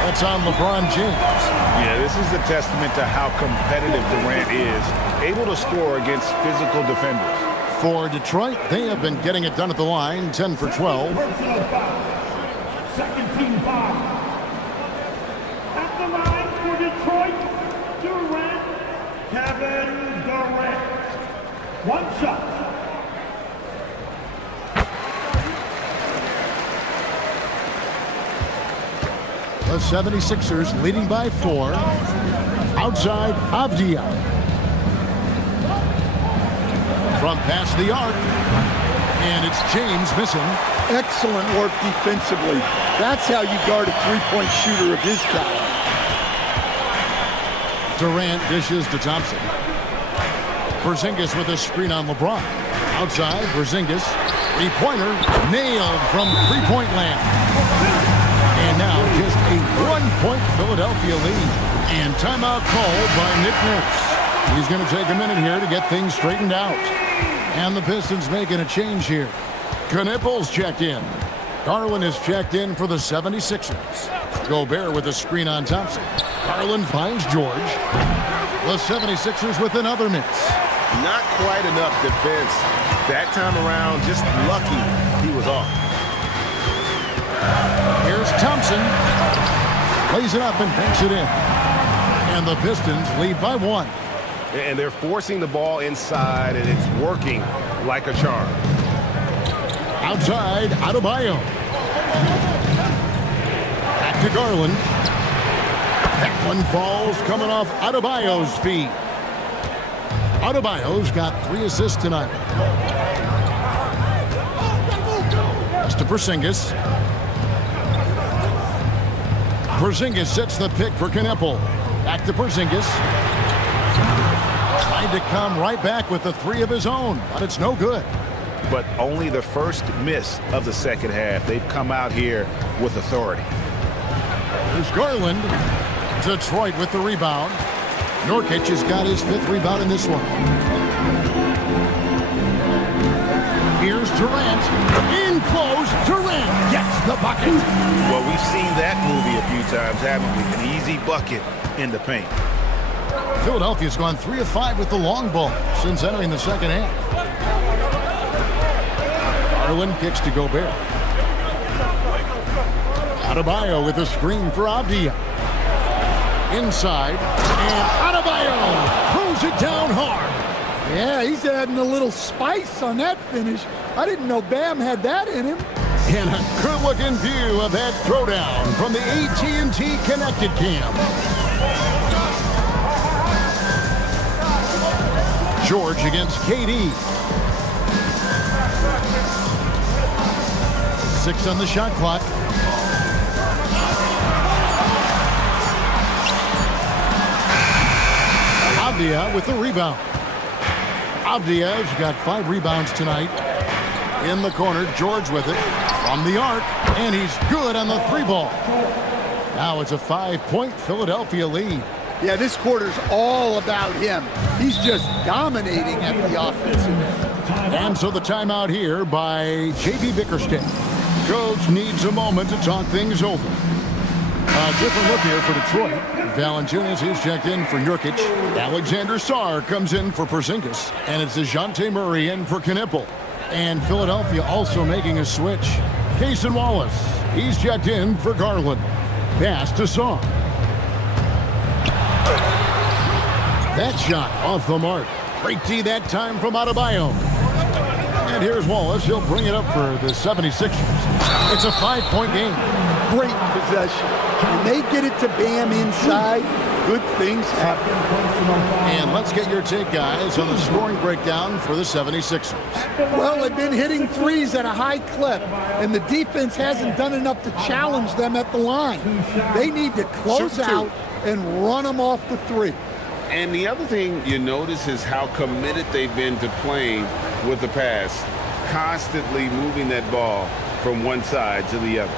That's on LeBron James. Yeah, this is a testament to how competitive Durant is. Able to score against physical defenders. For Detroit, they have been getting it done at the line, 10 for 12. Second team foul. At the line for Detroit, Durant, Kevin Durant. 1 shot. The 76ers leading by 4. Outside, Avdia. From past the arc. And it's James missing. Excellent work defensively. That's how you guard a three-point shooter of his caliber. Durant dishes to Thompson. Porzingis with a screen on LeBron. Outside, Porzingis. Three-pointer nailed from three-point land. And now just a 1-point Philadelphia lead. And timeout called by Nick Nurse. He's going to take a minute here to get things straightened out. And the Pistons making a change here. Knippel's checked in. Garland is checked in for the 76ers. Gobert with a screen on Thompson. Garland finds George. The 76ers with another miss. Not quite enough defense. That time around, just lucky he was off. Here's Thompson. Plays it up and banks it in. And the Pistons lead by 1. And they're forcing the ball inside, and it's working like a charm. Outside, Adebayo. Back to Garland. That one falls coming off Adebayo's feet. Adebayo's got 3 assists tonight. Pass to Porzingis. Porzingis sets the pick for Knippel. Back to Porzingis. Tried to come right back with the 3 of his own, but it's no good. But only the first miss of the second half. They've come out here with authority. There's Garland. Detroit with the rebound. Nurkic has got his 5th rebound in this one. Here's Durant. In close. Durant gets the bucket. Well, we've seen that movie a few times, haven't we? An easy bucket in the paint. Philadelphia's gone 3 of 5 with the long ball since entering the second half. Garland kicks to Gobert. Adebayo with a screen for Avdia. Inside, and Adebayo throws it down hard. Yeah, he's adding a little spice on that finish. I didn't know Bam had that in him. And a good-looking view of that throwdown from the AT&T Connected Cam. George against KD. 6 on the shot clock. Avdia with the rebound. Avdia's got 5 rebounds tonight. In the corner, George with it. From the arc, and he's good on the 3-ball. Now it's a 5-point Philadelphia lead. Yeah, this quarter's all about him. He's just dominating at the offensive end. And so the timeout here by J.B. Bickerstaff. Coach needs a moment to talk things over. A different look here for Detroit. Valanciunas is checked in for Nurkic. Alexander Sarr comes in for Porzingis. And it's DeJounte Murray in for Knippel. And Philadelphia also making a switch. Cason Wallace, he's checked in for Garland. Pass to Sarr. That shot off the mark. Great D that time from Adebayo. And here's Wallace. He'll bring it up for the 76ers. It's a 5-point game. Great possession. When they get it to Bam inside, good things happen. And let's get your take, guys, on the scoring breakdown for the 76ers. Well, they've been hitting threes at a high clip, and the defense hasn't done enough to challenge them at the line. They need to close out and run them off the 3. And the other thing you notice is how committed they've been to playing with the pass, constantly moving that ball from one side to the other.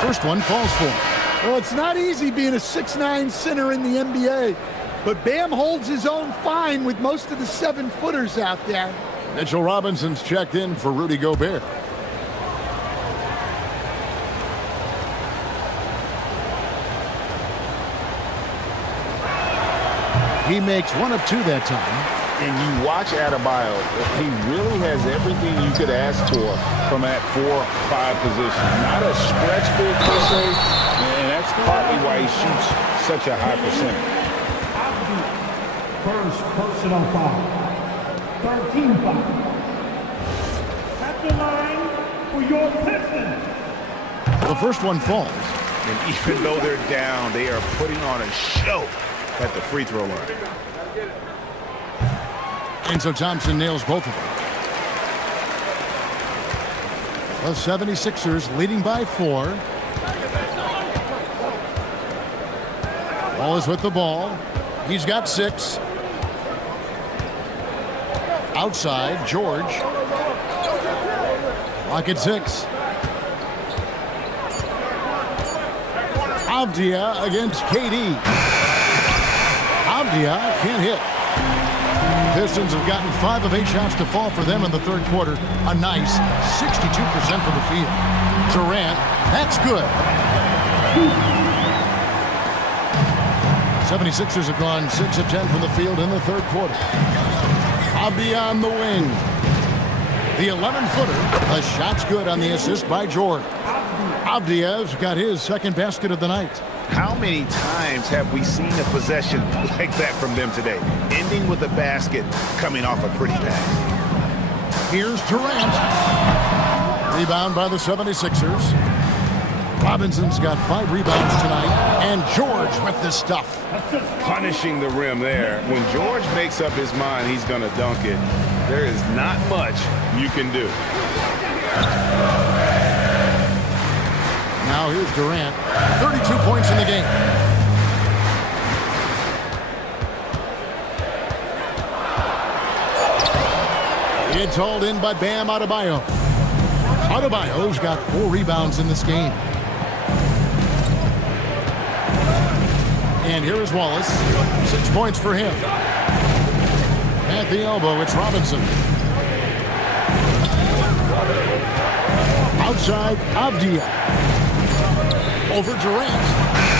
First one falls for him. Well, it's not easy being a 6'9" center in the NBA, but Bam holds his own fine with most of the 7-footers out there. Mitchell Robinson's checked in for Rudy Gobert. He makes 1 of 2 that time. And you watch Adebayo, he really has everything you could ask for from that 4-5 position. Not a stretch big per se, and that's partly why he shoots such a high percentage. First personal foul. 13 foul. At the line for your Pistons, The first one falls. And even though they're down, they are putting on a show at the free throw line. And so Thompson nails both of them. The 76ers leading by 4. Wallace with the ball. He's got 6. Outside, George. Clock at 6. Avdia against KD. Avdia can't hit. Pistons have gotten 5 of 8 shots to fall for them in the third quarter. A nice 62% from the field. Durant, that's good. 76ers have gone 6 of 10 from the field in the third quarter. Avdia on the wing. The 11-footer. The shot's good on the assist by George. Avdia's got his second basket of the night. How many times have we seen a possession like that from them today? Ending with a basket, coming off a pretty pass. Here's Durant. Rebound by the 76ers. Robinson's got 5 rebounds tonight. And George with the stuff. Punishing the rim there. When George makes up his mind he's going to dunk it, there is not much you can do. Now here's Durant. 32 points in the game. It's hauled in by Bam Adebayo. Adebayo's got 4 rebounds in this game. And here is Wallace. 6 points for him. At the elbow, it's Robinson. Outside, Avdia. Over Durant.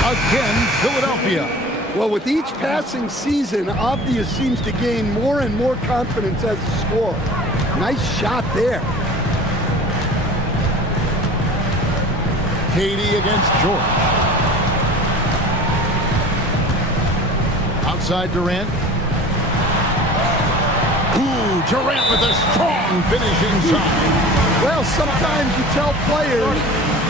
Again, Philadelphia. Well, with each passing season, Avdia seems to gain more and more confidence as a scorer. Nice shot there. KD against George. Outside Durant. Ooh, Durant with a strong finish inside. Well, sometimes you tell players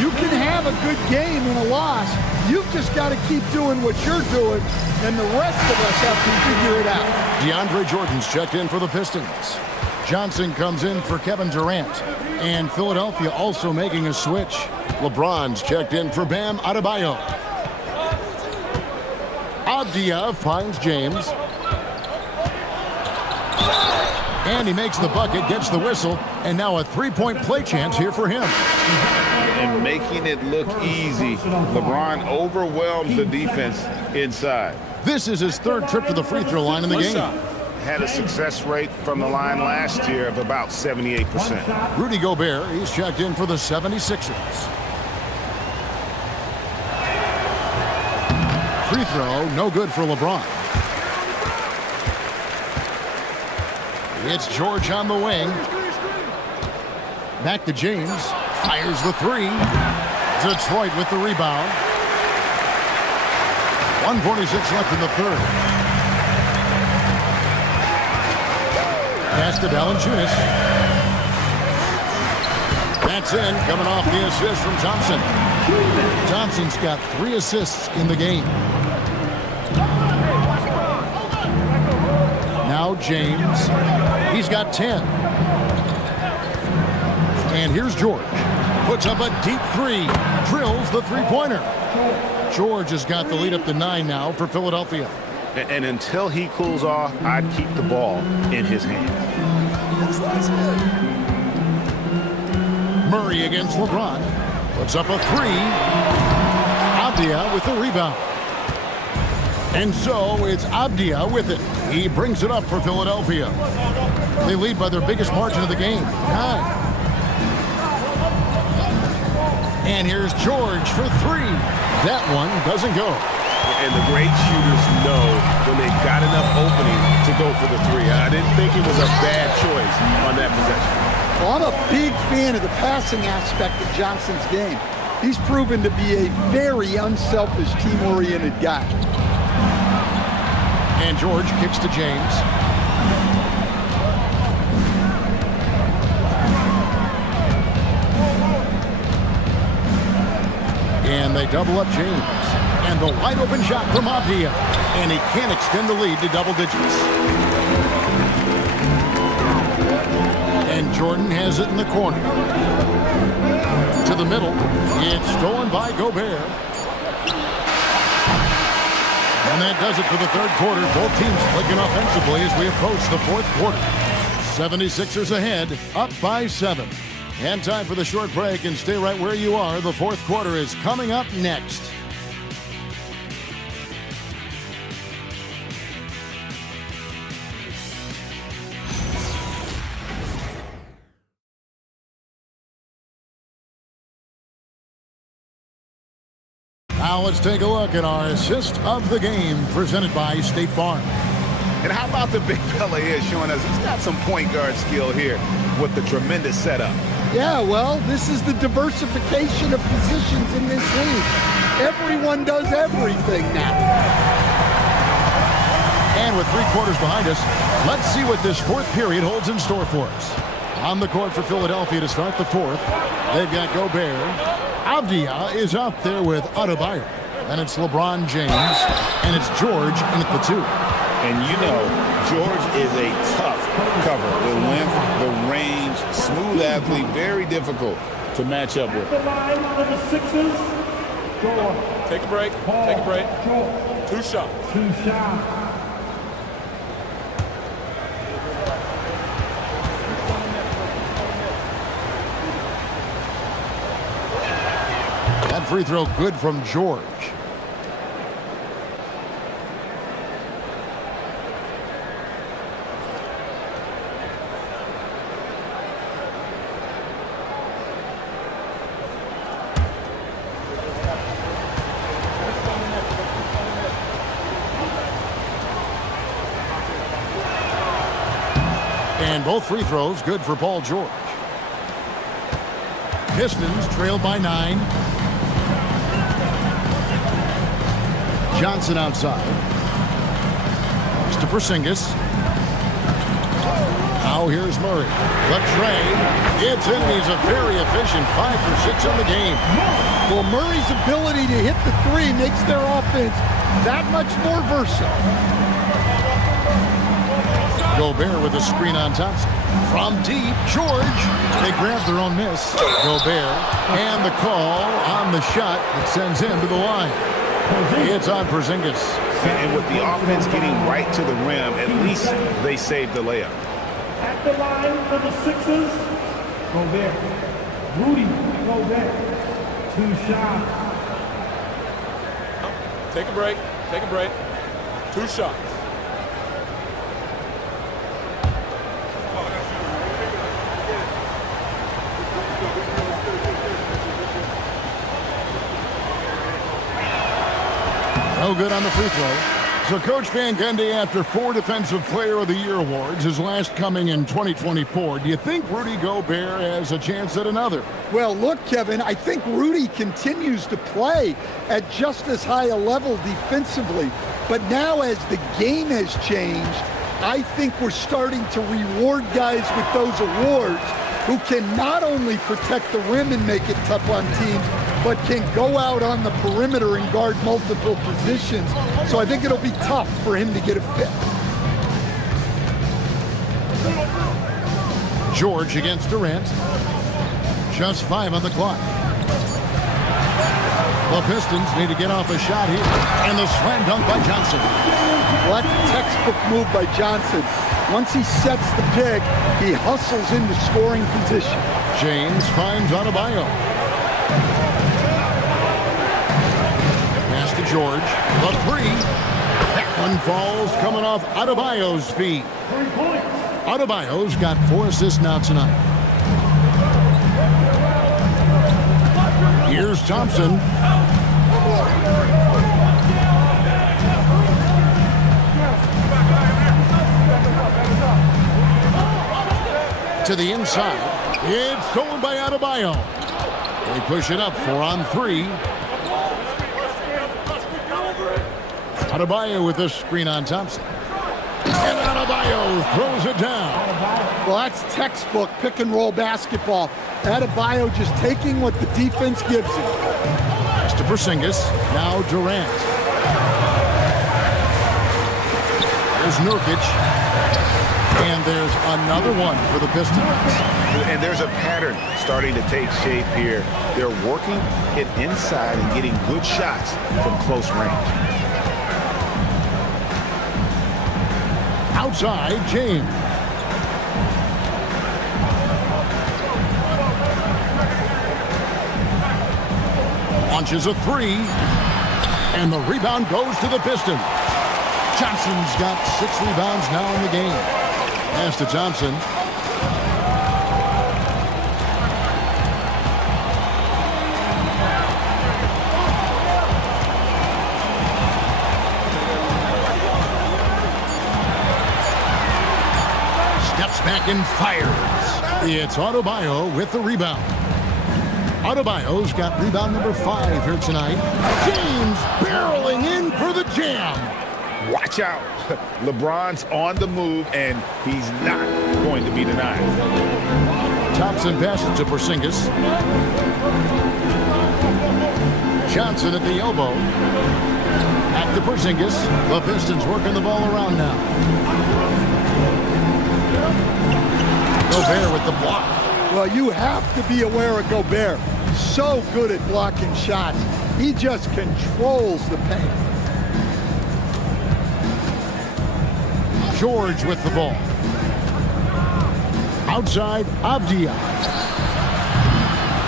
you can have a good game in a loss. You've just got to keep doing what you're doing, and the rest of us have to figure it out. DeAndre Jordan's checked in for the Pistons. Johnson comes in for Kevin Durant. And Philadelphia also making a switch. LeBron's checked in for Bam Adebayo. Avdia finds James. And he makes the bucket, gets the whistle, and now a 3-point play chance here for him. And making it look easy. LeBron overwhelms the defense inside. This is his 3rd trip to the free throw line in the game. Had a success rate from the line last year of about 78%. Rudy Gobert, he's checked in for the 76ers. Free throw, no good for LeBron. It's George on the wing. Back to James. Fires the 3. Detroit with the rebound. 1:46 left in the third. Pass to Valanciunas. That's in, coming off the assist from Thompson. Thompson's got 3 assists in the game. Now James. He's got 10. And here's George. Puts up a deep 3. Drills the 3-pointer. George has got the lead up to 9 now for Philadelphia. And until he cools off, I'd keep the ball in his hand. Murray against LeBron. Puts up a 3. Avdia with the rebound. And so it's Avdia with it. He brings it up for Philadelphia. They lead by their biggest margin of the game, 9. And here's George for 3. That one doesn't go. And the great shooters know when they've got enough opening to go for the 3. I didn't think it was a bad choice on that possession. Well, I'm a big fan of the passing aspect of Johnson's game. He's proven to be a very unselfish, team-oriented guy. And George kicks to James. And they double up James. And the wide open shot from Avdia. And he can't extend the lead to double digits. And Jordan has it in the corner. To the middle. It's stolen by Gobert. And that does it for the third quarter. Both teams clicking offensively as we approach the fourth quarter. 76ers ahead, up by 7. And time for the short break, and stay right where you are. The fourth quarter is coming up next. Now let's take a look at our assist of the game presented by State Farm. And how about the big fella here showing us he's got some point guard skill here with the tremendous setup. Yeah, well, this is the diversification of positions in this league. Everyone does everything now. And with 3 quarters behind us, let's see what this fourth period holds in store for us. On the court for Philadelphia to start the fourth, they've got Gobert. Avdia is out there with Adebayo. And it's LeBron James. And it's George in at the 2. And you know, George is a tough cover. The length, the range, smooth athlete, very difficult to match up with. Take a break. Take a break. 2 shots. 2 shots. That free throw good from George. And both free throws good for Paul George. Pistons trailed by 9. Johnson outside. It's to Porzingis. Now here's Murray. The trade. It's in. He's a very efficient 5 for 6 on the game. Well, Murray's ability to hit the 3 makes their offense that much more versatile. Gobert with a screen on Thompson. From deep, George. They grab their own miss. Gobert. And the call on the shot that sends him to the line. It's on Porzingis. And with the offense getting right to the rim, at least they saved the layup. At the line for the Sixers, Gobert. Rudy Gobert. 2 shots. Take a break. Take a break. 2 shots. No good on the free throw. So Coach Van Gundy, after 4 Defensive Player of the Year awards, his last coming in 2024, do you think Rudy Gobert has a chance at another? Well, look, Kevin, I think Rudy continues to play at just as high a level defensively. But now as the game has changed, I think we're starting to reward guys with those awards who can not only protect the rim and make it tough on teams, but can go out on the perimeter and guard multiple positions. So I think it'll be tough for him to get a fifth. George against Durant. Just 5 on the clock. The Pistons need to get off a shot here. And the slam dunk by Johnson. Well, that's a textbook move by Johnson. Once he sets the pick, he hustles into scoring position. James finds Adebayo. Pass to George. The 3. That one falls coming off Adebayo's feet. 3 points. Adebayo's got 4 assists now tonight. Here's Thompson. To the inside. It's stolen by Adebayo. They push it up 4 on 3. Adebayo with a screen on Thompson. And Adebayo throws it down. Well, that's textbook pick and roll basketball. Adebayo just taking what the defense gives him. Pass to Porzingis. Now Durant. There's Nurkic. And there's another one for the Pistons. And there's a pattern starting to take shape here. They're working it inside and getting good shots from close range. Outside, James. Launches a three. And the rebound goes to the Pistons. Johnson's got 6 rebounds now in the game. Pass to Thompson. Steps back and fires. It's Adebayo with the rebound. Adebayo's got rebound number 5 here tonight. James barreling in for the jam. Watch out. LeBron's on the move, and he's not going to be denied. Thompson passes to Porzingis. Johnson at the elbow. Back to Porzingis. The Pistons working the ball around now. Gobert with the block. Well, you have to be aware of Gobert. So good at blocking shots. He just controls the paint. George with the ball. Outside, Avdia.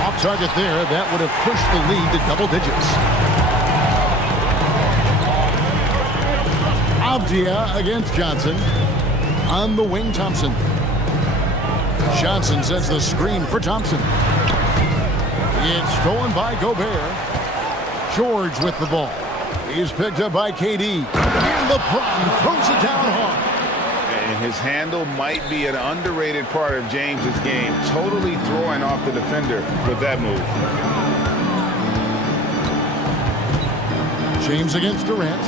Off target there. That would have pushed the lead to double digits. Avdia against Johnson. On the wing, Thompson. Johnson sets the screen for Thompson. It's stolen by Gobert. George with the ball. He's picked up by KD. And LeBron throws it down hard. And his handle might be an underrated part of James's game, totally throwing off the defender with that move. James against Durant.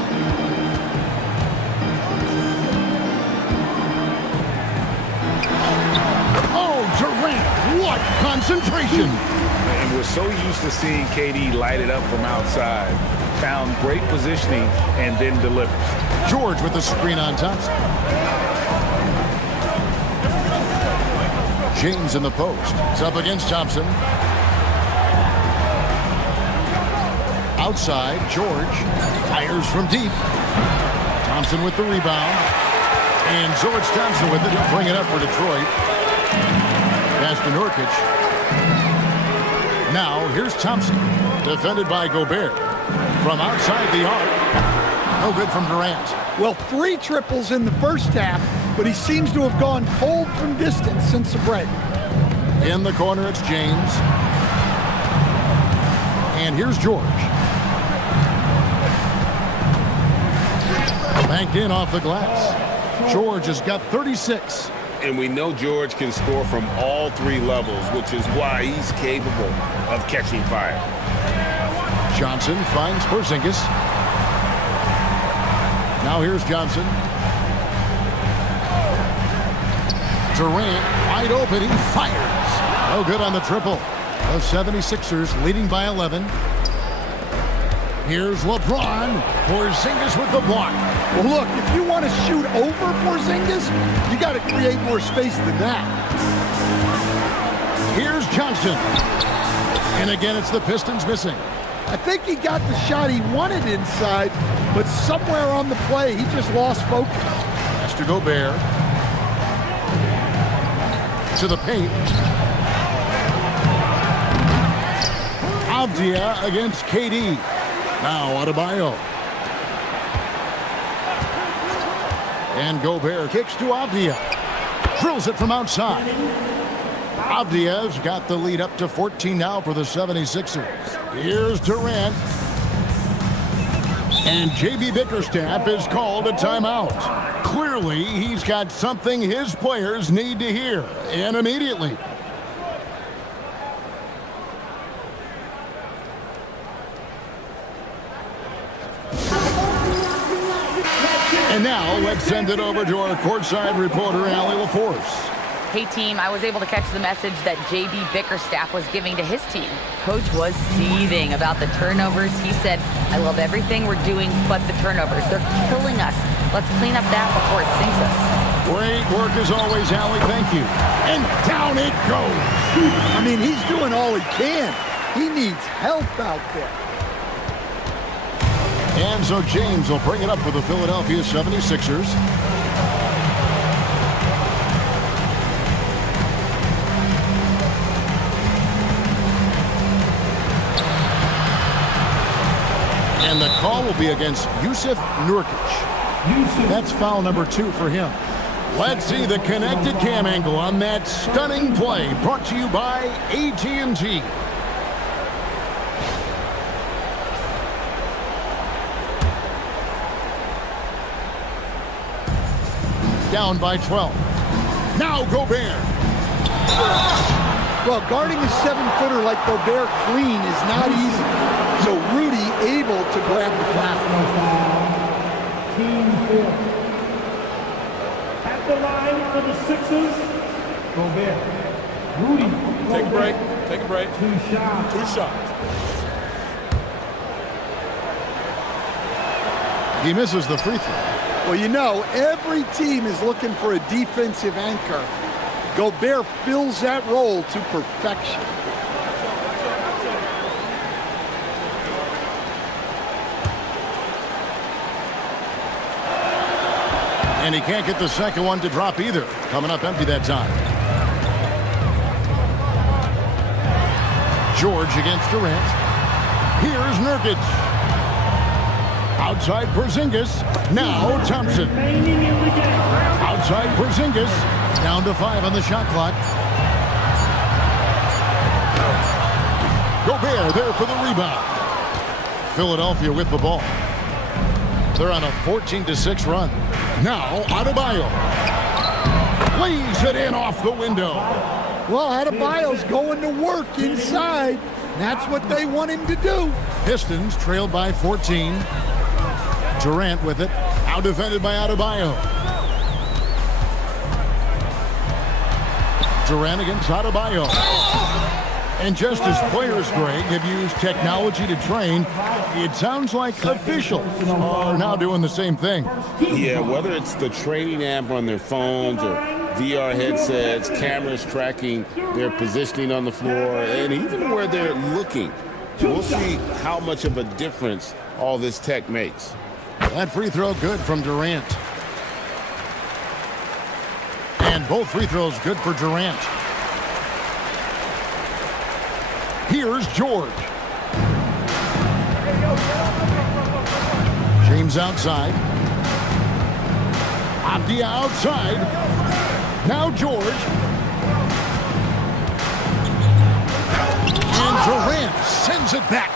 Oh, Durant, what concentration! And we're so used to seeing KD light it up from outside. Found great positioning and then delivers. George with the screen on Thompson. James in the post. It's up against Thompson. Outside, George fires from deep. Thompson with the rebound. And George Thompson with it to bring it up for Detroit. Pass to Nurkic. Now, here's Thompson. Defended by Gobert. From outside the arc. No good from Durant. Well, 3 triples in the first half, but he seems to have gone cold from distance since the break. In the corner, it's James. And here's George. Banked in off the glass. George has got 36. And we know George can score from all 3 levels, which is why he's capable of catching fire. Johnson finds Porzingis. Now here's Johnson. Durant wide open. He fires. No good on the triple. The 76ers leading by 11. Here's LeBron. Porzingis with the block. Well, look, if you want to shoot over Porzingis, you got to create more space than that. Here's Johnson. And again, it's the Pistons missing. I think he got the shot he wanted inside, but somewhere on the play, he just lost focus. Pass to Gobert. To the paint. Avdia against KD. Now Adebayo. And Gobert kicks to Avdia. Drills it from outside. Avdia's got the lead up to 14 now for the 76ers. Here's Durant. And J.B. Bickerstaff is called a timeout. Clearly, he's got something his players need to hear, and immediately. And now, let's send it over to our courtside reporter, Allie LaForce. Hey team, I was able to catch the message that J.B. Bickerstaff was giving to his team. Coach was seething about the turnovers. He said, I love everything we're doing but the turnovers. They're killing us. Let's clean up that before it sinks us. Great work as always, Allie. Thank you. And down it goes. I mean, he's doing all he can. He needs help out there. And so James will bring it up for the Philadelphia 76ers. And the call will be against Jusuf Nurkic. That's foul number 2 for him. Let's see the connected cam angle on that stunning play, brought to you by AT&T. Down by 12. Now Gobert. Well, guarding a 7-footer like Gobert clean is not easy. So Rudy able to grab the foul. Team 4. At the line for the Sixers, Gobert. Rudy. Take a break. Take a break. 2 shots. 2 shots. He misses the free throw. Well, you know, every team is looking for a defensive anchor. Gobert fills that role to perfection. And he can't get the second one to drop either. Coming up empty that time. George against Durant. Here's Nurkic. Outside Porzingis. Now Thompson. Outside Porzingis. Down to 5 on the shot clock. Gobert there for the rebound. Philadelphia with the ball. They're on a 14-6 run. Now Adebayo. Lays it in off the window. Well, Adebayo's going to work inside. That's what they want him to do. Pistons trailed by 14. Durant with it. Out defended by Adebayo. Durant against Adebayo. And just as players, Greg, have used technology to train, it sounds like officials are now doing the same thing. Yeah, whether it's the training app on their phones or VR headsets, cameras tracking their positioning on the floor, and even where they're looking. We'll see how much of a difference all this tech makes. That free throw good from Durant. And both free throws good for Durant. Here's George. James outside. Off the outside. Now George. And Durant sends it back.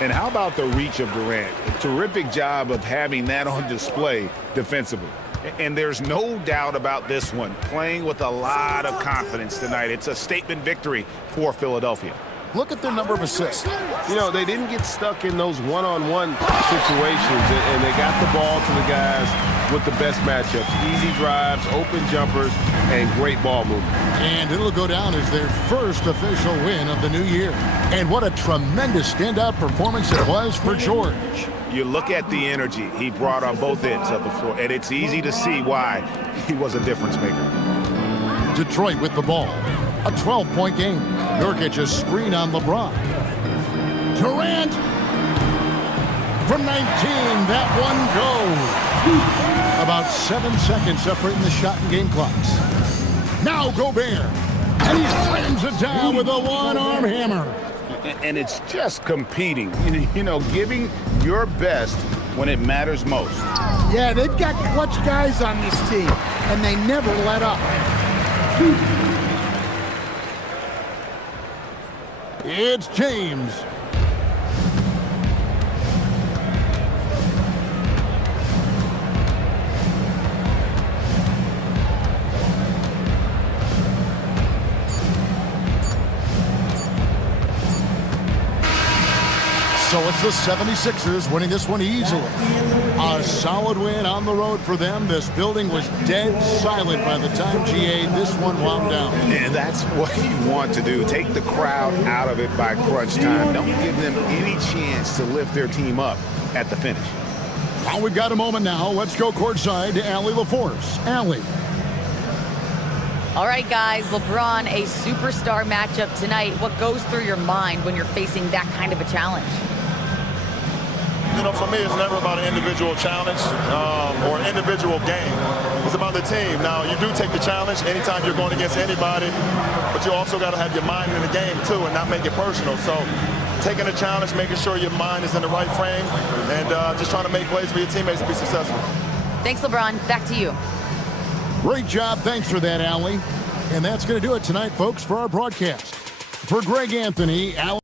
And how about the reach of Durant? A terrific job of having that on display defensively. And there's no doubt about this one. Playing with a lot of confidence tonight. It's a statement victory for Philadelphia. Look at their number of assists. You know, they didn't get stuck in those one-on-one situations, and they got the ball to the guys with the best matchups. Easy drives, open jumpers, and great ball movement. And it'll go down as their first official win of the new year. And what a tremendous standout performance it was for George. You look at the energy he brought on both ends of the floor, and it's easy to see why he was a difference maker. Detroit with the ball. A 12-point game. Nurkic a screen on LeBron. Durant from 19. That one goes. About 7 seconds separating the shot and game clocks. Now Gobert. And he slams it down with a one-arm hammer. And it's just competing. You know, giving your best when it matters most. Yeah, they've got clutch guys on this team, and they never let up. It's James. So it's the 76ers, winning this one easily. A solid win on the road for them. This building was dead silent by the time GA this one wound down. And that's what you want to do. Take the crowd out of it by crunch time. Don't give them any chance to lift their team up at the finish. Well, we've got a moment now. Let's go courtside to Allie LaForce. Allie. All right, guys, LeBron, a superstar matchup tonight. What goes through your mind when you're facing that kind of a challenge? You know, for me, it's never about an individual challenge or an individual game. It's about the team. Now, you do take the challenge anytime you're going against anybody, but you also got to have your mind in the game, too, and not make it personal. So taking a challenge, making sure your mind is in the right frame, and just trying to make plays for your teammates to be successful. Thanks, LeBron. Back to you. Great job. Thanks for that, Allie. And that's going to do it tonight, folks, for our broadcast. For Greg Anthony, Allie.